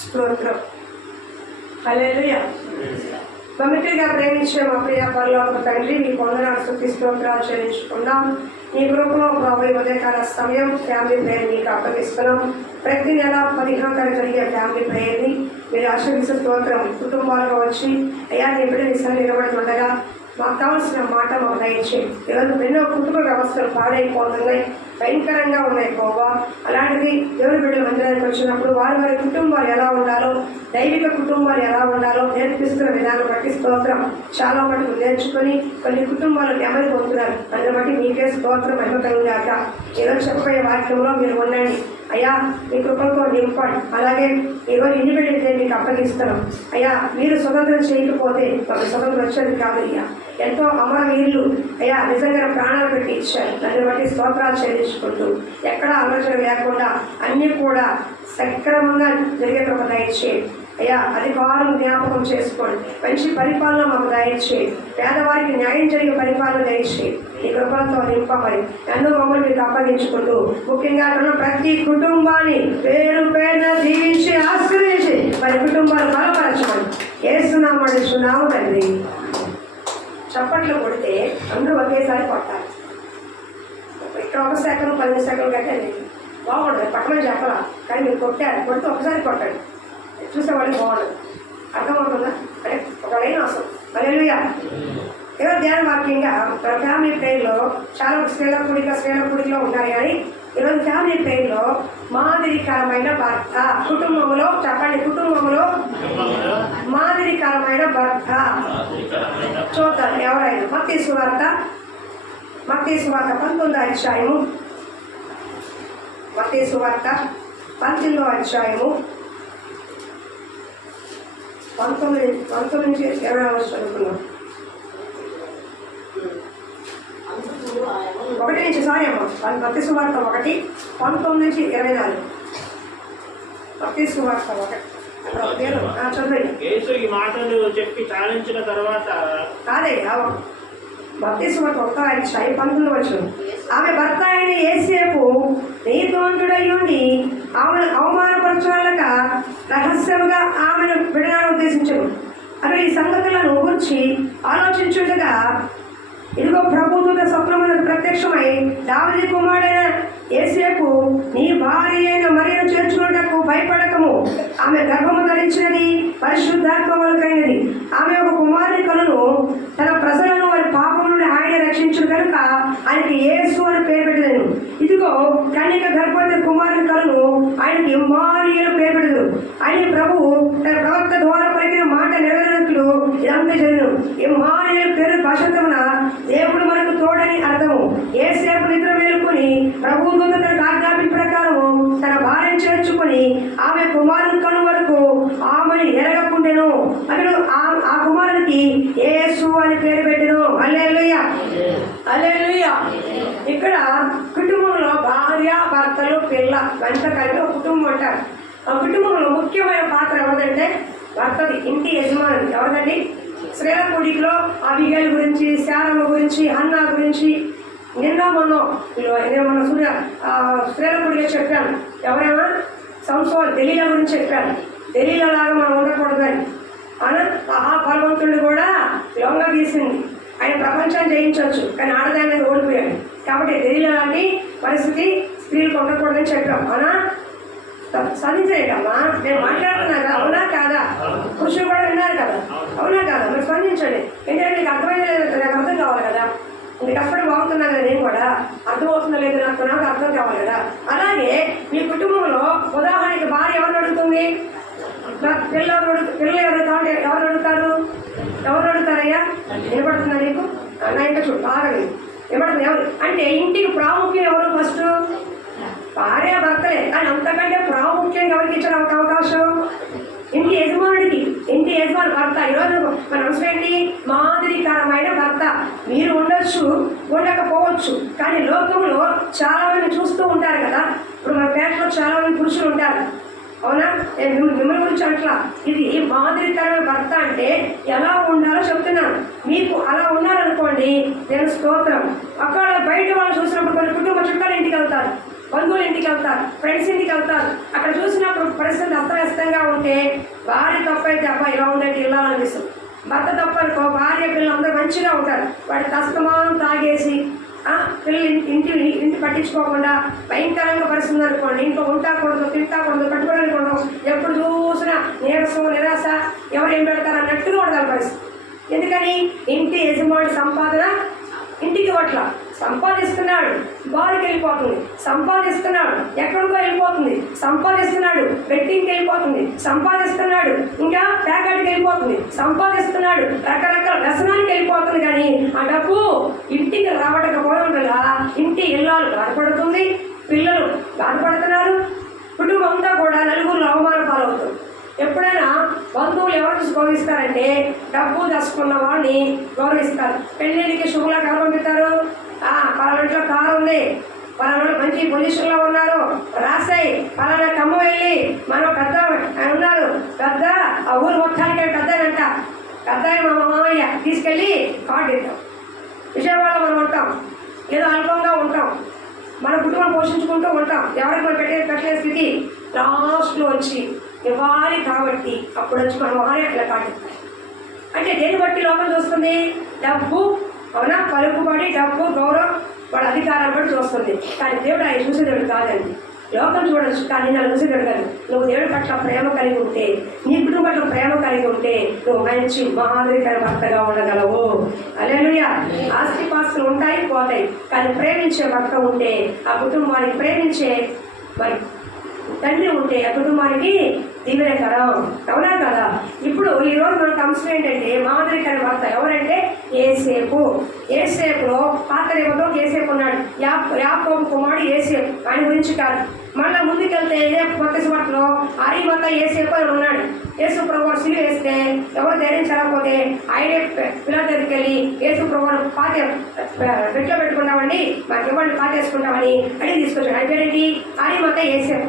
స్తోత్రం. హల్లెలూయా. మమ్మల్నిగా ప్రేమించే మా ప్రియ పరలోక తండ్రి, మీ వందనాలు స్తుతి స్తోత్రాలు చెల్లించుకుందాం. ఈ కృపలో ప్రభు ఉదయకాల సమయం ఫ్యామిలీ ప్రేయర్ మీకు అప్పగిస్తున్నాం. ప్రతి నెల 15 తారీఖు జరిగే ఫ్యామిలీ ప్రేయర్ని మీరు ఆశీర్వదించే స్తోత్రం. కుటుంబాలుగా వచ్చి అయ్యా నీ బిడ్డ నిసారి నిలబడుతుండగా మాకు కావాల్సిన మాట మాకు దయచేయండి. ఈరోజు ఎన్నో కుటుంబ వ్యవస్థలు పాడైపోతున్నాయి, భయంకరంగా ఉన్నాయి పోవా. అలాంటిది దేవుని బిడ్డల మందిరానికి వచ్చినప్పుడు వారి కుటుంబాలు ఎలా ఉండాలో, దైవిక కుటుంబాలు ఎలా ఉండాలో నేర్పిస్తున్న విధానం బట్టి స్తోత్రం. చాలా మటుకు నేర్చుకొని కొన్ని కుటుంబాలు నెమ్మది పొందుతున్నారు. దాన్ని బట్టి మీకే స్తోత్రం మహిమకరంగాక. ఈరోజు చెప్పబోయే వాక్యంలో మీరు ఉండండి అయ్యా, మీ కృపలతో నింపండి. అలాగే ఈరోజు ఇండిపెండెంట్ మీకు అప్పగిస్తున్నాం అయ్యా. మీరు స్వతంత్రం చేయకపోతే మాకు స్వతంత్రం వచ్చేది కాదు అయ్యా. ఎంతో అమరవీరులు అయ్యా నిజంగా ప్రాణాలు పెట్టి ఇచ్చారు. దాన్ని బట్టి స్తోత్రాలు చెల్లించుకుంటూ ఎక్కడా ఆలోచన లేకుండా అన్నీ కూడా సక్రమంగా జరిగే కృప దయచేయండి అయ్యా. అధికారులు జ్ఞాపకం చేసుకోండి. మంచి పరిపాలన మాకు దయచేయండి. పేదవారికి న్యాయం జరిగే పరిపాలన దయచేయండి. ఈ కృపలతో నింపమని ఎన్నో మమ్మల్ని మీకు అప్పగించుకుంటూ ముఖ్యంగా ప్రతి కుటుంబాన్ని పేరు పేరున దీవించి ఆశ్రయించి మరి కుటుంబాలు బలపరచమని యేసునామమున స్తునాము తండ్రి. చప్పట్లు కొడితే అందరూ ఒకేసారి కొట్టాలి. ఇక్కడ 1 సెకండ్ 10 సెకండ్లు కట్టాలి బాగుండదు, పట్టమని చెప్పాలా. కానీ మీరు కొడితే ఒకసారి కొట్టండి, చూసేవాళ్ళకి బాగుండదు. అర్థమవుతుందా? అంటే ఒక లైన్ అవసరం. హల్లెలూయా. ఏదో ధ్యాన వాక్యంగా ఫ్యామిలీ ప్రేయర్లో చాలా స్త్రీల కూడికలో ఉంటారు. కానీ ఈరోజు ఫ్యామిలీ ప్రేయర్లో మాదిరికరమైన భర్త, కుటుంబంలో చెప్పండి, కుటుంబంలో మాదిరికరమైన భర్త చూద్దాం. ఎవరైనా మత్తయి సువార్త 19వ అధ్యాయము, మత్తయి సువార్త 18వ అధ్యాయము 19 నుంచి 20 వరకు చదువుకున్నాం. 1 నుంచి సారీ అమ్మ, మత్తయి సువార్త 1 19 నుంచి 24. మత్తయి సువార్త 1 చదువు. యేసు ఈ మాటలు చెప్పి చాలించిన తర్వాత కాదే మత్తయి సువార్త 1వ అధ్యాయం 19వ వచనం. ఆమె భర్త అయిన యేసేపు నీతిమంతుడై ఉండి ఆమెను అవమానపరచాలక రహస్యముగా ఆమెను విడనాడు ఉద్దేశించను. అక్కడ ఈ సంగతులను గురించి ఆలోచించుండగా ఇదిగో ప్రభుదూత స్వప్నమున ప్రత్యక్షమై దావీదు కుమారుడైన యేసేపు నీ భార్య అయిన మరియను చేర్చుకున్నటకు భయపడకము, ఆమె గర్భము ధరించినది పరిశుద్ధాత్మ వలకైనది. ఆమె ఒక కుమారుని కలను, తన ప్రజలను వారి పాపం నుండి ఆయన రక్షించును కనుక ఆయనకి యేసు అని పేరు పెట్టెదను. ఇదిగో కన్యక గర్భవతి కుమారుని కలను, ఆయనకి ఇమ్మానుయేలు పేరు పెట్టెదరు. ఆయన ప్రభువు తన ప్రవక్త ద్వారా పలికిన మాట నెరవేరినట్లు ఇదంతా జరిగిను. ఇమ్మానుయేలు పేరు భాషాంతమున దేవుడు మనకు తోడని అర్థము. యేసేపు నిద్ర మేలుకొని ప్రభువు దూత తనకు ఆజ్ఞాపించిన ప్రకారము తన భార్యను చేర్చుకొని ఆమె కుమారుని కను వరకు ఆమెను ఎరగకుండెను. అతడు ఆ కుమారునికి యేసు అని పేరు పెట్టెను. హల్లెలూయా, హల్లెలూయా. ఇక్కడ కుటుంబంలో భార్య భర్తలు పిల్ల వెంట కలిపి ఒక కుటుంబం అంటారు. ఆ కుటుంబంలో ముఖ్యమైన పాత్ర ఎవరిదంటే భర్తది, ఇంటి యజమాని. ఎవరిదండి? స్త్రీల కూడికలో అబిగైల్ గురించి, శారమ్మ గురించి, హన్నా గురించి నిన్న మొన్న సూర్య స్త్రీల కూడిక చెప్పాను. ఎవరైనా సంవత్సరం దెలీలా గురించి చెప్పాను. దెలీలా లాగా మనం ఉండకూడదని. మహాబలవంతుడు కూడా లొంగ గీసింది. ఆయన ప్రపంచాన్ని జయించవచ్చు, కానీ ఆడదాన్ని ఓడిపోయాడు. కాబట్టి దెలీలా లాంటి పరిస్థితి స్త్రీలకు ఉండకూడదని చెప్పాం. అవునా? స్పందించలేదమ్మా, నేను మాట్లాడుతున్నా కదా, అవునా కాదా? పురుషులు కూడా విన్నారు కదా, అవునా కాదా? మీరు స్పందించండి. ఏంటంటే నీకు అర్థమైందా లేదు, నాకు అర్థం కావాలి కదా. నీకు కష్టపడి బాగుతున్నా కదా, నేను కూడా అర్థమవుతుందా లేదు నాకు అర్థం కావాలి కదా. అలాగే మీ కుటుంబంలో ఉదాహరణకి భార్య ఎవరు అడుగుతుంది? పిల్లలు ఎవరు అడుగుతారు? ఎవరు అడుగుతారయ్యా? వినపడుతుందా నీకు? నా ఇంకా చూడు బాగా వినపడుతుంది. ఎవరు అంటే ఇంటికి ప్రాముఖ్యం ఎవరు? ఫస్ట్ భార్య భర్తలే. కానీ అంతకంటే ప్రాముఖ్యంగా ఎవరికి ఇచ్చిన అవకాశం? ఇంటి యజమానుడికి. ఇంటి యజమాని భర్త. ఈరోజు మన అవసరం ఏంటి? మాదిరికరమైన భర్త. మీరు ఉండొచ్చు, ఉండకపోవచ్చు, కానీ లోకంలో చాలా మంది చూస్తూ ఉంటారు కదా. ఇప్పుడు మన పేటలో చాలా మంది పురుషులు ఉంటారు, అవునా? నేను మిమ్మల్ని గురించి అట్లా ఇది మాదిరికరమైన భర్త అంటే ఎలా ఉండాలో చెప్తున్నాను. మీకు అలా ఉండాలనుకోండి, నేను స్తోత్రం. అక్కడ బయట వాళ్ళు చూసినప్పుడు కొన్ని కుటుంబ చుట్టాలు ఇంటికి వెళ్తారు, బంధువులు ఇంటికి వెళ్తారు, ఫ్రెండ్స్ ఇంటికి వెళ్తారు. అక్కడ చూసినప్పుడు పరిస్థితి అస్తవ్యస్తంగా ఉంటే భార్య తప్పు అయితే అబ్బా ఇలా ఉందంటే ఇలా అనిపిస్తుంది. భర్త తప్పు అనుకో, భార్య పిల్లలు అందరూ మంచిగా ఉంటారు. వాడి కష్టమానం తాగేసి పిల్లలు ఇంటి పట్టించుకోకుండా భయంకరంగా పరిస్థితుంది అనుకోండి, ఇంట్లో ఉంటాకూడదు, తింటాకూడదు, కట్టుకోవడానికూడదు, ఎప్పుడు చూసినా నీరసం నిరాశ, ఎవరు ఏం పెడతారు అన్నట్టుగా ఉండాలి పరిస్థితి. ఎందుకని ఇంటి యజమాని సంపాదన ఇంటికి పట్ల సంపాదిస్తున్నాడు, బారికి వెళ్ళిపోతుంది, సంపాదిస్తున్నాడు, ఎక్కడికో వెళ్ళిపోతుంది, సంపాదిస్తున్నాడు, బెట్టింగ్కి వెళ్ళిపోతుంది, సంపాదిస్తున్నాడు, ఇంకా ప్యాకెట్కి వెళ్ళిపోతుంది, సంపాదిస్తున్నాడు, రకరకాల వ్యసనానికి వెళ్ళిపోతుంది. కానీ ఆ డబ్బు ఇంటికి రావడకపోవడం వల్ల ఇంటి ఇల్లాలు బాధపడుతుంది, పిల్లలు బాధపడుతున్నారు, కుటుంబం అంతా కూడా నలుగురు అవమాన పాలవుతుంది. ఎప్పుడైనా బంధువులు ఎవరు గౌరవిస్తారంటే డబ్బు దసుకున్న వాళ్ళని గౌరవిస్తారు. పెళ్ళిళ్ళకి శుభ్రంగా ఎవరు పంపిస్తారు? పలానా ఇంట్లో కారు ఉంది, పలానా మంచి పొజిషన్లో ఉన్నారు, రాసాయి, పలానా కమ్మ వెళ్ళి మనం పెద్ద ఉన్నారు, పెద్ద ఆ ఊరు మొత్తానికి పెద్దనంట, పెద్ద మా మామయ్య తీసుకెళ్ళి కార్డు ఇద్దాం. విజయవాడలో మనం ఉంటాం, ఏదో అల్పంగా ఉంటాం, మన కుటుంబం పోషించుకుంటూ ఉంటాం, ఎవరికి మనం పెట్టలే స్థితి. లాస్ట్లో వచ్చి ఇవ్వాలి కాబట్టి అప్పుడు వచ్చి మనం వారి అట్లా కాటిస్తాం. అంటే దేని బట్టి లోకం చూస్తుంది? డబ్బు, అవునా, పలుకుబడి, డబ్బు, గౌరవం, వాళ్ళ అధికారాన్ని బట్టి చూస్తుంది. కానీ దేవుడు ఆయన చూసేదేవుడు కాదండి. లోకం చూడొచ్చు, కానీ నన్ను చూసేదేవుడు కాదు. నువ్వు దేవుడి పట్ల ప్రేమ కలిగి ఉంటే, నీ కుటుంబం పట్ల ప్రేమ కలిగి ఉంటే నువ్వు మంచి మాదిరికర భర్తగా ఉండగలవు. హల్లెలూయా. ఆస్తిపాస్తులు ఉంటాయి, పోతాయి, కానీ ప్రేమించే భర్త ఉంటే, ఆ కుటుంబానికి ప్రేమించే మరి తండ్రి ఉంటే ఆ కుటుంబానికి దీవెనకరం. అవునా కదా? ఇప్పుడు ఈరోజు మనకు అంశం ఏంటంటే మాదిరికర భర్త ఎవరంటే యేసేపు. యేసేపులో పాత నిబంధనలో యేసేపు ఉన్నాడు, యాకోబు కుమారుడు యేసేపు. ఆయన గురించి కాదు. మళ్ళీ ముందుకెళ్తే ఇదే కొత్త సువార్తలో అరిమత యేసేపు అని ఉన్నాడు. యేసు ప్రభు సిలువ వేస్తే ఎవరు ధరించకపోతే ఆయనే పిల్లల దగ్గరికి వెళ్ళి యేసు ప్రభువును పెట్లో పెట్టుకుంటామండి, మాకు ఇవ్వండి, పాతేసుకుంటామని అడిగి తీసుకొచ్చాడు. ఆయన పేరేంటి? అరిమత యేసేపు.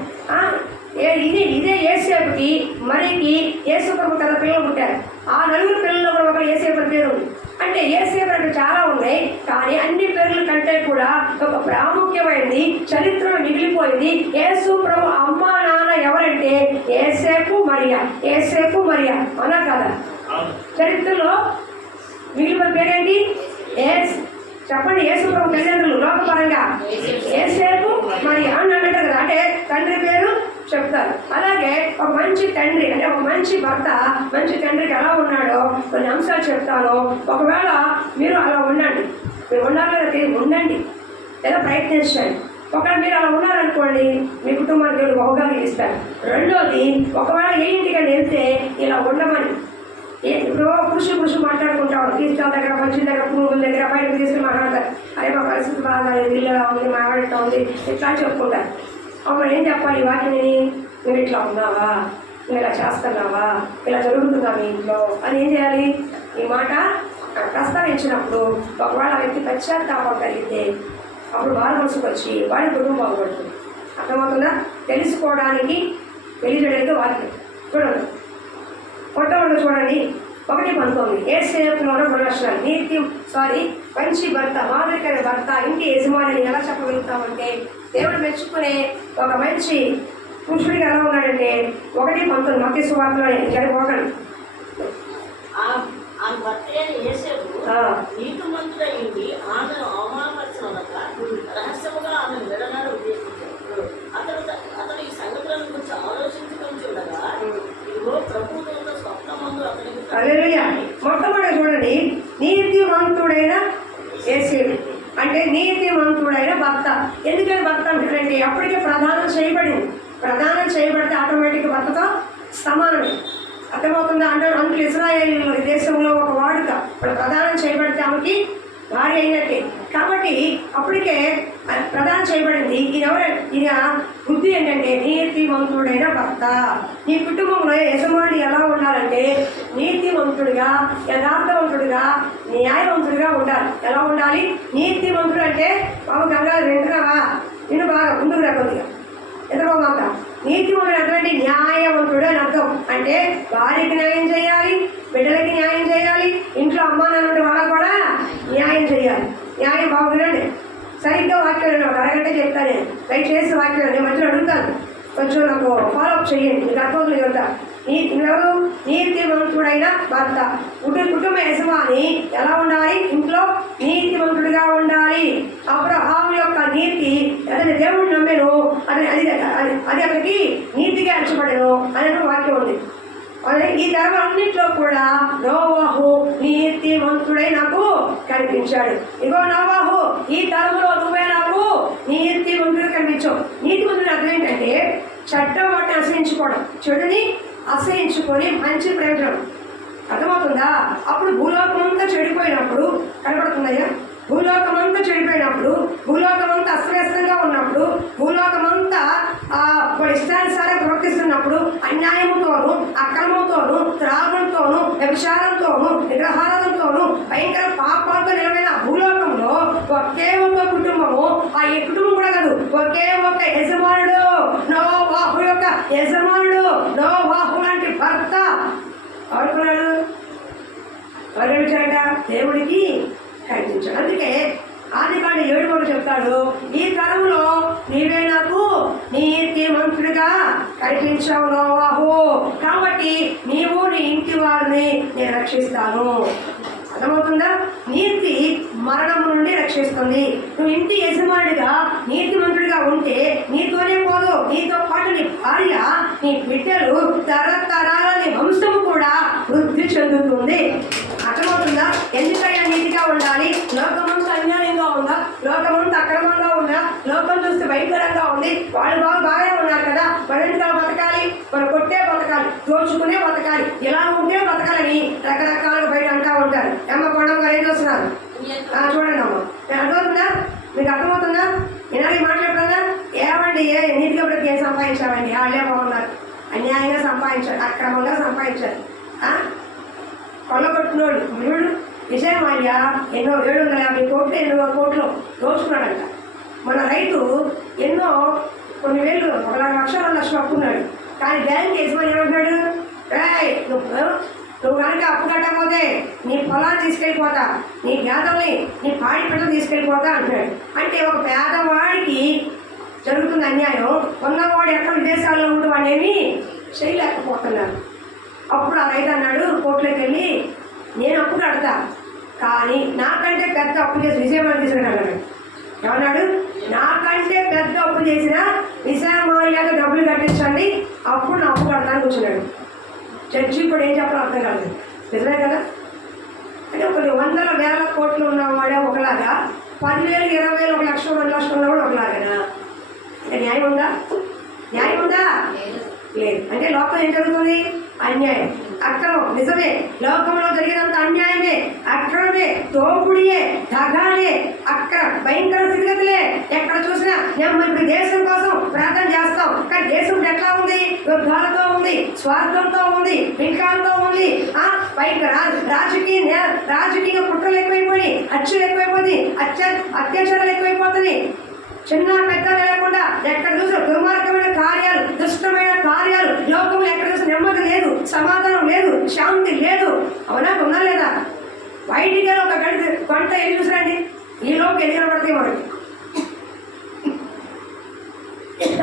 ఇదే యేసేపుకి మరికి యేసు ప్రభు తన పిల్లలు పుట్టారు. ఆ నలుగురు పిల్లల్లో కూడా ఒక యేసేపు పేరు ఉంది. అంటే యేసేపు అంటే చాలా ఉన్నాయి, కానీ అన్ని పేర్ల కంటే కూడా ఒక ప్రాముఖ్యమైనది చరిత్రలో మిగిలిపోయింది. యేసు ప్రభు అమ్మ నాన్న ఎవరంటే యేసేపు మరియా. యేసేపు మరియా, అవునా కదా? చరిత్రలో మిగిలిపోయిన పేరేంటి? చెప్పండి. యేసు ప్రభు తల్లిదండ్రులు లోకపరంగా యేసేపు మరియా అని అంటారు కదా, అంటే తండ్రి పేరు చెప్తారు. అలాగే ఒక మంచి తండ్రి అంటే ఒక మంచి భర్త మంచి తండ్రికి ఎలా ఉన్నాడో కొన్ని అంశాలు చెప్తాను. ఒకవేళ మీరు అలా ఉండండి, మీరు ఉండాలి ఉండండి, లేదా ప్రయత్నించండి. ఒకవేళ మీరు అలా ఉన్నారనుకోండి, మీ కుటుంబానికి దేవుడు బహుగా ఇస్తారు. రెండోది, ఒకవేళ ఏ ఇంటికైనా వెళ్తే ఇలా ఉండమని, ఇప్పుడు పురుషులు మాట్లాడుకుంటాడు, తీసుకెళ్ళ దగ్గర, మంచి దగ్గర, పురుగుల దగ్గర, బయటకు తీసుకుని మాట్లాడతారు. అరే మా పరిస్థితి బాగాలేదు, ఇల్లు ఎలా ఉంది, మా ఆవిడ ఉంది, ఇట్లా చెప్పుకుంటారు. అప్పుడు ఏం చెప్పాలి? వాటిని నువ్వు ఇట్లా ఉన్నావా, నువ్వు ఇలా చేస్తున్నావా, ఇలా జరుగుతుందా మీ ఇంట్లో అని ఏం చేయాలి? ఈ మాట ప్రస్తావించినప్పుడు ఒకవేళ ఆ వ్యక్తి పశ్చాత్తాపం కలిగితే అప్పుడు బాధ మనసుకు వచ్చి వాడి కుటుంబం బాగుపడుతుంది. అర్థమవుతుందా? తెలుసుకోవడానికి తెలియజేయడంతో వాక్యం చూడండి. కొట్టవాళ్ళు చూడండి 1:19. యేసేపులోని గుణలక్షణాలు. మంచి భర్త, మాదిరికర భర్త, ఇంటి యజమానిని ఎలా చెప్పగలుగుతామంటే దేవుడు మెచ్చుకునే ఒక మంచి పురుషుడికి ఎలా ఉన్నాడంటే 1:19 మత్తయి సువార్తలోనే జరిపోకండి. మొట్టమొదటి చూడండి, నీతిమంతుడైన యేసేపు అంటే నీతిమంతుడైన భర్త. ఎందుకని భర్త అంటే అప్పటికే ప్రదానం చేయబడింది. ప్రదానం చేయబడితే ఆటోమేటిక్గా భర్తతో సమానమే. అర్థమవుతుందా? అంటే అందులో ఇశ్రాయేలు దేశంలో ఒక వాడుక, ఇప్పుడు ప్రదానం చేయబడితే ఆమెకి భార్య అయినట్టే. కాబట్టి అప్పటికే ప్రదానం చేయబడింది. ఈయన బుద్ధి ఏంటంటే నీతిమంతుడైన భర్త. నీ కుటుంబంలో యజమాని ఎలా ఉండాలంటే నీతిమంతుడిగా, యథార్థవంతుడిగా, న్యాయవంతుడిగా ఉండాలి. ఎలా ఉండాలి? నీతిమంతుడు అంటే బాబు గంగా వింటున్నావా? నిన్ను బాగా ముందుకు రా కొద్దిగా ఎదురుమాక. నీతిమంతుడు ఎటువంటి న్యాయవంతుడు అంటే భార్యకి న్యాయం చేయాలి, బిడ్డలకి న్యాయం చేయాలి, ఇంట్లో అమ్మా నాన్న వాళ్ళకు కూడా న్యాయం చేయాలి. న్యాయం బాగుందండి. సరిగ్గా వాక్యాలు ఒక అరగంట చెప్తాను నేను. దయచేసి వాక్యాలు నేను మధ్యలో అడుగుతాను, కొంచెం నాకు ఫాలో అప్ చేయండి. మీకు అర్థమవుతుంది కదా. నువ్వెవరు? నీతిమంతుడైన భర్త. కుటుంబ యజమాని ఎలా ఉండాలి? ఇంట్లో నీతిమంతుడిగా ఉండాలి. అబ్రహాము యొక్క నీతి అతని దేవుడు నమ్మెను, అది అతనికి నీతిగా ఎంచబడెను అనే వాక్యం ఉంది. ఈ తరములన్నింటిలో కూడా నోవాహు నీతిమంతుడై నాకు కనిపించాడు. ఇగో నోవాహు, ఈ తరములో నువ్వే నాకు నీతిమంతుడు కనిపించావు. నీతిమంతుడు అర్థం ఏంటంటే చెడ్డ వాటిని అసహించుకోవడం, చెడుని అసహించుకొని మంచి ప్రయోజనం. అర్థమవుతుందా? అప్పుడు భూలోకమంతా చెడిపోయినప్పుడు కనబడుతుందయ్యా. భూలోకమంతా చెడిపోయినప్పుడు, భూలోకమంతా అస్తవ్యస్తంగా ఉన్నప్పుడు, భూలోకమంతా వాడి ఇష్టానుసారం ప్రవర్తిస్తున్నప్పుడు, అన్యాయముతోనూ అక్రమంతోనూ త్రాగులతోనూ వ్యభిచారంతోనూ విగ్రహాలతోనూ భయంకర పాపాలతో నిలబడిన భూలోకంలో ఒకే ఒక్క కుటుంబము, ఆ ఈ కుటుంబం కూడా కాదు, ఒకే ఒక్క యజమానుడు, నోవాహు యొక్క యజమానుడు, నోవాహు లాంటి భర్త ఎవరుకున్నాడు? ఎవరు వచ్చాడ? దేవుడికి కనిపించాడు. అందుకే ఆదికాండ 7 చెప్తాడు, ఈ తరములో నీవే నాకు నీతిమంతుడిగా కనిపించావు నోవాహు, కాబట్టి నీవు నీ ఇంటి వారిని నేను రక్షిస్తాను. అర్థమవుతుందా? నీతి మరణం నుండి రక్షిస్తుంది. నువ్వు ఇంటి యజమానిగా నీతిమంతుడిగా ఉంటే నీతోనే పోదు, నీతో పాటు నీ భార్య, నీ బిడ్డలు, తరతరాలని వంశము కూడా వృద్ధి చెందుతుంది. అర్థమవుతుందా? ఎందుకైనా నీతిగా ఉండాలి. లోకమంతా అన్యాయంగా ఉందా? లోకమంతా అక్రమంగా ఉందా? లోకం చూస్తే భయంకరంగా ఉంది. వాళ్ళు బాగానే ఉన్నారు కదా, మరింతగా బతకాలి, మనం కొట్టే బతకాలి, దోచుకునే బతకాలి, ఇలా ఉంటే బతకాలని రకరకాలుగా బయట అంటా ఉంటారు. అమ్మ కొండమ్మ గారు ఏం చూస్తున్నారు? చూడండి అమ్మ, అర్థమవుతుందా? మీకు అర్థమవుతుందా? వినాలి మాట్లాడుతుందా? ఏమండి నీతిగా ప్రతి ఏం సంపాదించామండి? వాళ్ళే బాగున్నారు, అన్యాయంగా సంపాదించారు, అక్రమంగా సంపాదించారు. కొల్లగొట్టినోడు వీడు విజయమాల్య ఎన్నో 750 కోట్లు 800 కోట్లు దోచుకున్నాడంట. మన రైతు ఎన్నో కొన్ని వేలు 1 లక్ష 2 లక్షలు అప్పున్నాడు. కానీ బ్యాంక్ యజమాని ఏమంటున్నాడు? నువ్వు కనుక అప్పు కట్టకపోతే నీ పొలాన్ని తీసుకెళ్ళిపోతా, నీ గేదెల్ని, నీ పాడి పిల్లలు తీసుకెళ్ళిపోతా అంటున్నాడు. అంటే ఒక పేదవాడికి జరుగుతున్న అన్యాయం, ఉన్నవాడు ఎక్కడ విదేశాల్లో ఉంటే వాడేమి చేయలేకపోతున్నారు. అప్పుడు ఆ రైతు అన్నాడు కోర్టులోకి వెళ్ళి, నేను అప్పు కడతా, కానీ నాకంటే పెద్ద అప్పు చేసి విజయమాల్య తీసుకున్నాడు. ఏమన్నాడు? నాకంటే పెద్ద అప్పు చేసిన విజయమాల్యతో డబ్బులు కట్టించండి, అప్పుడు నా అప్పు కడతాను కూర్చున్నాడు. జడ్జి ఇప్పుడు ఏం చెప్పాలో అర్థం కాదు. నిజమే కదా? అంటే కొన్ని 100,000 కోట్లు ఉన్నవాడే ఒకలాగా, 10,000 20,000 1 లక్ష 2 లక్షలు ఉన్నవాడు ఒకలాగేనా? అంటే న్యాయం ఉందా? న్యాయం ఉందా? లేదు. అంటే లోకం ఏం జరుగుతుంది? అన్యాయం, అక్రమం. నిజమే, లోకంలో జరిగినంత అన్యాయమే, అక్రమమే, దోపుడియే, దగాలే, భయంకర స్థితిగతులే. ఎక్కడ చూసినా ఇప్పుడు దేశం కోసం ప్రార్థన చేస్తాం, కానీ దేశం ఎట్లా ఉంది? యుద్ధాలతో ఉంది, స్వార్థంతో ఉంది, వింకాలతో ఉంది. రాజకీయ కుట్రలు ఎక్కువైపోయి, హత్యలు ఎక్కువైపోయి, అత్యాచారాలు ఎక్కువైపోతుంది. చిన్న పెద్దలు లేకుండా ఎక్కడ చూసిన దుర్మార్గమైన కార్యాలు, దుష్టమైన కార్యాలు, లోకంలో ఎక్కడ చూసిన నెమ్మది లేదు, సమాధానం లేదు, శాంతి లేదు. అవునా? ఉన్నా లేదా? బయటికి ఒక గంట వెళ్ళి చూసిరండి, ఈ లోపు ఎన్ని పడతాయి మనకి.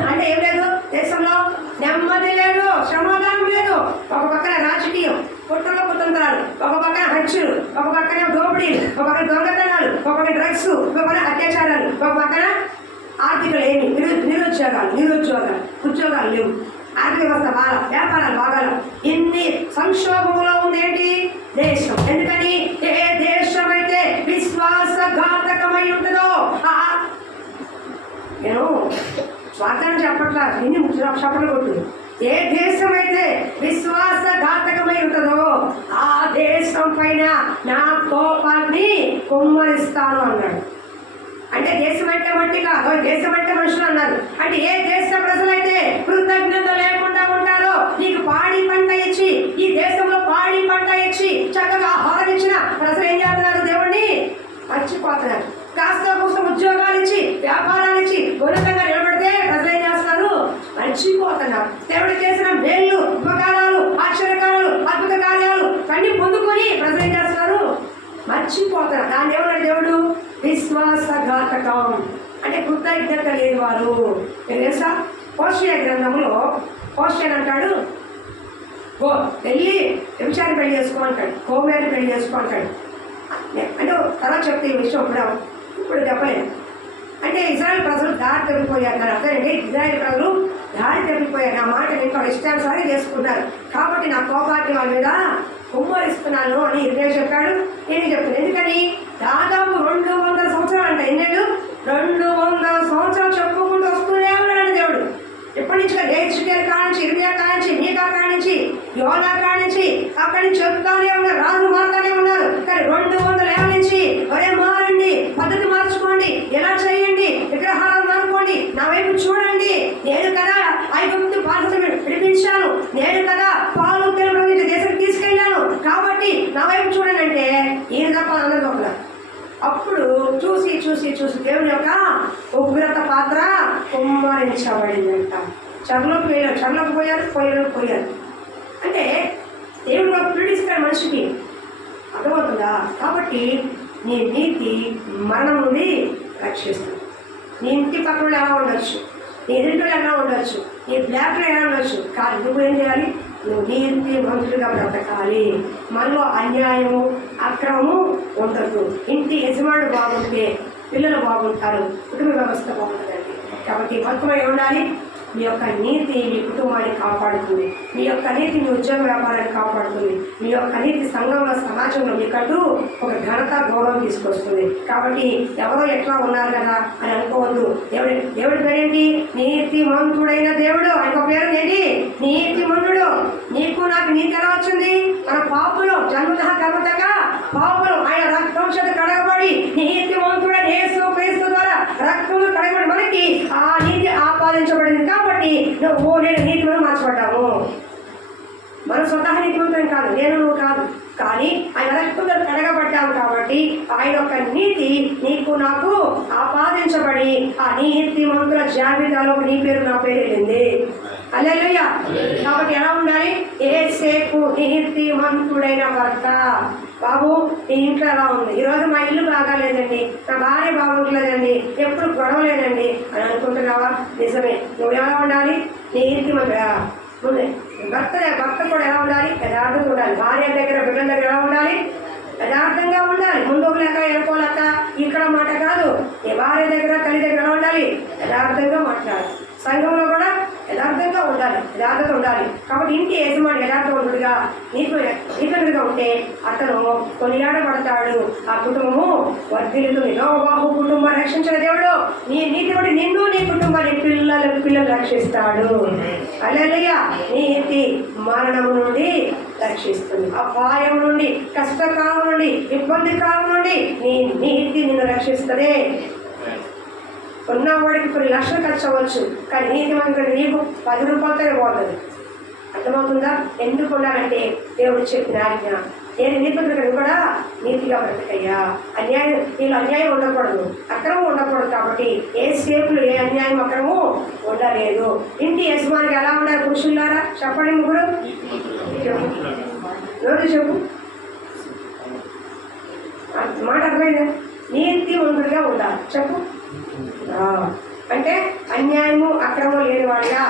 అంటే ఏం లేదు, దేశంలో నెమ్మది లేదు, సమాధానం లేదు. ఒక పక్కన రాజకీయం, కుట్రలో కుతంత్రాలు, ఒక పక్కన హత్యలు, ఒక పక్కన దోపిడీలు, ఒక పక్కన దొంగతనాలు, ఒక పక్కన డ్రగ్స్, ఒక పక్కన అత్యాచారాలు, ఒక పక్కన ఆర్థిక లేని నిరుద్యోగాలు, ఉద్యోగాలు లేవు, ఆర్థిక వ్యవస్థ బాగా, వ్యాపారాలు బాగాలు. ఇన్ని సంక్షోభంలో ఉంది ఏంటి? దేశం. ఎందుకని? ఏ దేశం అయితే విశ్వాసఘాతకమై ఉంటుందో, నేను స్వార్థాన్ని చెప్పట్లా, ఇన్ని చెప్పలు కొట్టు. ఏ దేశం అయితే విశ్వాసఘాతకమై ఉంటుందో ఆ దేశం పైన నా కోపాన్ని కుమ్మరిస్తాను అన్నాడు. అంటే దేశం అంటే మట్టి కాదు, దేశం అంటే మనుషులు అన్నారు. అంటే ఏ దేశ ప్రజలైతే కృతజ్ఞత లేకుండా ఉంటారో, నీకు పాడి పంట ఇచ్చి, ఈ దేశంలో పాడి పంట ఇచ్చి చక్కగా ఆహారం ఇచ్చిన ప్రజలు ఏం చేస్తున్నారు? దేవుణ్ణి మర్చిపోతున్నారు. కాస్త కోసం ఉద్యోగాలు ఇచ్చి, వ్యాపారాలు ఇచ్చి ఉన్నతంగా నిలబడితే ప్రజలు ఏం చేస్తున్నారు? మర్చిపోతున్నారు. దేవుడు చేసిన మేళ్ళు ఉపకారాలు మర్చిపోతారు. దాన్ని ఏమన్నాడు దేవుడు? విశ్వాసఘాతకం, అంటే కృతజ్ఞత లేని వారు. మీకు తెలుసా, హోషేయ గ్రంథంలో హోషేయ అంటాడు, వెళ్ళి వ్యభిచారి పెళ్లి చేసుకో అంటాడు, కోమేరు పెళ్లి చేసుకో అంటాడు. అంటే తర్వాత చెప్తే ఈ విషయం ఇప్పుడు చెప్పలేదు. అంటే ఇజ్రాయెల్ ప్రజలు దారి తప్పిపోయారు. దాని అర్థం ఏంటి? ఇజ్రాయెల్ ప్రజలు దారి తప్పిపోయారు. నా మాట ఇంకా ఇష్టానుసారి చేసుకున్నారు కాబట్టి నా కోపాన్ని వాళ్ళ మీద కుమ్మరిస్తున్నాను అని ఇర్మియా చెప్పాడు. నేను చెప్తాను. ఎందుకని? దాదాపు 200 సంవత్సరాలు అంట. ఎన్నేళ్ళు? 200 సంవత్సరాలు చెప్పుకుంటూ వస్తూనే ఉన్నాడు దేవుడు. ఎప్పటి నుంచి? హెచ్కేల్ కానించి, ఇర్మియా కానించి, మీకా కానించి, యోనా కానించి, అక్కడి నుంచి చెప్తానే ఉన్నారు, రాజు మారుతానే ఉన్నారు. కానీ 200 ఏళ్ళ నుంచి ఒరే మారండి, పద్ధతి మార్చుకోండి, ఎలా చేయండి, విగ్రహాలను అనుకోండి, నా వైపు చూడండి, నేను కదా ఐగుప్తు బాధ్యత విడిపించాను, నేను కదా పాలు తెలుగు దేశం తీసుకెళ్ళాను, కాబట్టి నా వైపు చూడండి అంటే ఈయన తప్ప అందరు తప్ప. అప్పుడు చూసి చూసి చూసి దేవుని యొక్క ఉగ్రత పాత్ర కుమ్మరించబడిందంట. చెరలోకి పోయారు. అంటే దేవుడు పీడిస్తాడు మనిషికి, అర్థమవుతుందా? కాబట్టి నీ నీతి మరణం నుండి రక్షిస్తుంది. నీ ఇంటి పక్కన ఎలా ఉండొచ్చు, నీ ఎదుటిలో ఎలా ఉండొచ్చు, నీ బ్లాక్లో ఎలా ఉండొచ్చు, కానీ నువ్వు ఏం చేయాలి? నువ్వు నీతి మంత్రులుగా బ్రతకాలి. మనలో అన్యాయము అక్రమము ఉండదు. ఇంటి యజమానుడు బాగుంటే పిల్లలు బాగుంటారు, కుటుంబ వ్యవస్థ బాగుంటుందండి. కాబట్టి మొత్తమై ఉండాలి. మీ యొక్క నీతి మీ కుటుంబాన్ని కాపాడుతుంది, మీ యొక్క నీతి మీ ఉద్యోగ వ్యాపారాన్ని కాపాడుతుంది, మీ యొక్క నీతి సంఘంలో సమాజంలో మీకంటూ ఒక ఘనత గౌరవం తీసుకొస్తుంది. కాబట్టి ఎవరో ఎట్లా ఉన్నారు కదా అని అనుకోవద్దు. దేవుడి పేరేంటి? నీతి మంతుడైన దేవుడు. ఆయన పేరు ఏంటి? నీతి మంతుడు. నీకు నాకు నీతి ఎలా వచ్చింది? మన పాపులు జన్మతః కర్మతక పాపులు ఆయన రక్తం చేత కడగబడి నీతి మంతుడైన యేసు క్రీస్తు ద్వారా రక్తం కడగబడి మనకి ఆ నీతి ఆపాదించబడింది. కాబట్టి నేను నీతిని మార్చబడ్డాము. మన స్వతహా నీతిమంతులం కాదు, నేను నువ్వు కాదు, కానీ ఆయన రక్తంలో కడగబడ్డాము. కాబట్టి ఆయన యొక్క నీతి నీకు నాకు ఆపాదించబడి ఆ నీతిమంతుల జాబితాలో నీ పేరు నా పేరు వెళ్ళింది. హల్లెలూయా. కాబట్టి ఎలా ఉండాలి? యేసేపు నీతిమంతుడైన భర్త. బాబు నీ ఇంట్లో ఎలా ఉంది? ఈరోజు మా ఇల్లు బాగాలేదండి, నా భార్య బాగుంటలేదండి, ఎప్పుడు గొడవ లేదండి అని అనుకుంటున్నావా? నిజమే. నువ్వు ఎలా ఉండాలి? నీతిమంతుడా. భర్త కూడా ఎలా ఉండాలి? యథార్థంగా ఉండాలి. భార్య దగ్గర బిడ్డల దగ్గర ఎలా ఉండాలి? యథార్థంగా ఉండాలి. ముందుకు లేక ఎనుకోలేక ఇక్కడ మాట కాదు. ఈ భార్య దగ్గర తల్లి దగ్గర ఎలా ఉండాలి? యథార్థంగా మాట్లాడాలి. సంఘంలో కూడా యథార్థంగా ఉండాలి, యథార్థత ఉండాలి. కాబట్టి ఇంటి యజమాని యథార్థవంతుడిగా నీతిగా ఉంటే అతను కొనియాడబడతాడు, ఆ కుటుంబము వర్ధిల్లుతుంది. నోవాహు కుటుంబం రక్షించిన దేవుడు నీ నీతి బట్టి నిన్ను నీ కుటుంబాన్ని పిల్లలు రక్షిస్తాడు. హల్లెలూయా. నీతి మరణం నుండి రక్షిస్తుంది, అపాయం నుండి, కష్టకాలం నుండి, ఇబ్బంది కాలం నుండి నీ నీతి నిన్ను రక్షిస్తుంది. ఉన్నవాడికి కొన్ని లక్షలు ఖర్చు అవ్వచ్చు, కానీ నీతి మంత్రుడు నీకు 10 రూపాయలతోనే పోతుంది. అర్థమవుతుందా? ఎందుకు ఉండాలంటే దేవుడు చెప్పిన ఆజ్ఞ. నేను నీతిమంతుడు కూడా నీతిగా బ్రతకయ్యా. నీళ్ళు అన్యాయం ఉండకూడదు, అక్రమం ఉండకూడదు. కాబట్టి ఏ సేపులు ఏ అన్యాయం అక్రమం ఉండలేదు. ఇంటి యజమానికి ఎలా ఉండాలి? పురుషులారా చెప్పండి, ముగ్గురు చెప్పు. మాట అర్థమైందా? నీతిమంతుడిగా ఉండాలి. చెప్పు. అంటే అన్యాయము అక్రమం లేని వాడిగా.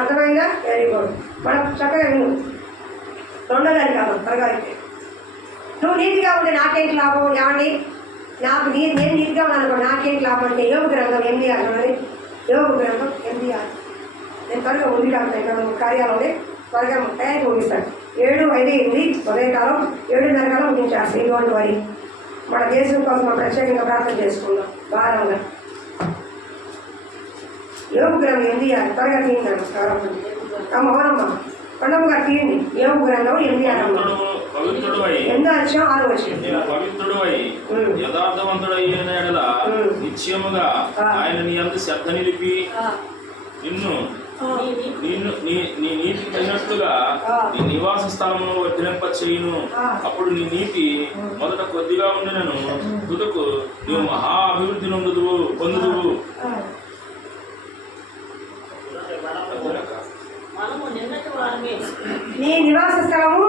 అర్థమైందా? Very good. మనం చక్కగా రెండోదాన్ని కాదు త్వరగా అయితే నువ్వు నీతిగా ఉంటే నాకేంటి లాభం? ఏమండి నేను నీతిగా ఉన్నాను నాకేంటి లాభం అంటే యోగ గ్రంథం 8 చూడండి. యోగ గ్రంథం 8 నేను త్వరగా ఉంది కాదు కార్యాలలోనే త్వరగా టైంకి ముగిస్తాను. 7, 5, 8 ఉదయకాలం 7:30 కాలం ముగించేస్తాను. ఇటువంటి వారి మన దేశం కోసం మనం ప్రత్యేకంగా ప్రార్థన చేసుకుందాం భారంగా. యోగ గ్రంథం 8 త్వరగా తీయండి. నమస్కారం మౌనమ్మ పండమ్మ గారు తీయండి. యోగ గ్రంథం 8 నిత్యముగా ఆయన నీ అందు శ్రద్ధ నిలిపి నిన్ను నీ నీతికి తగినట్లుగా నీ నివాస స్థలమును వర్ధింప చేయును. అప్పుడు నీ నీతి మొదట కొద్దిగా ఉండినను తుదకు నీవు మహా అభివృద్ధి పొందుదువు. మనము నిన్నటి వారమే నీ నివాస స్థలము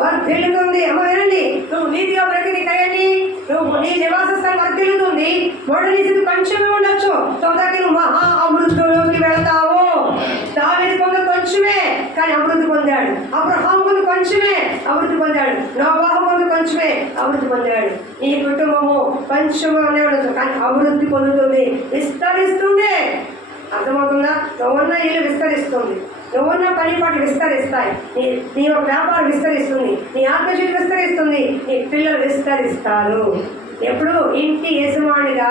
వర్ధిల్లుతుంది. అమ్మ వినండి, నువ్వు నీతిగా బ్రతికి కయ్యండి, నువ్వు నీ నివాస స్థలం వర్ధిల్లుతుంది. మొదటి నీ స్థితి కొంచెమే ఉండొచ్చు, తొందరకి నువ్వు మహా అమృతంలోకి వెళతావు. దావీదు కొంత కొంచెమే కానీ అభివృద్ధి పొందాడు. అబ్రహాము కొంత కొంచెమే అభివృద్ధి పొందాడు. నోవాహు కొంత కొంచెమే అభివృద్ధి పొందాడు. ఈ కుటుంబము కొంచెమే ఉండొచ్చు కానీ అభివృద్ధి పొందుతుంది, విస్తరిస్తుంది. అర్థమవుతుందా? నువ్వున్న ఇల్లు విస్తరిస్తుంది, నువ్వున్న పని పాటలు విస్తరిస్తాయి, నీ వ్యాపారం విస్తరిస్తుంది, నీ ఆత్మశక్తి విస్తరిస్తుంది, నీ పిల్లలు విస్తరిస్తారు. ఎప్పుడు ఇంటి యజమానిగా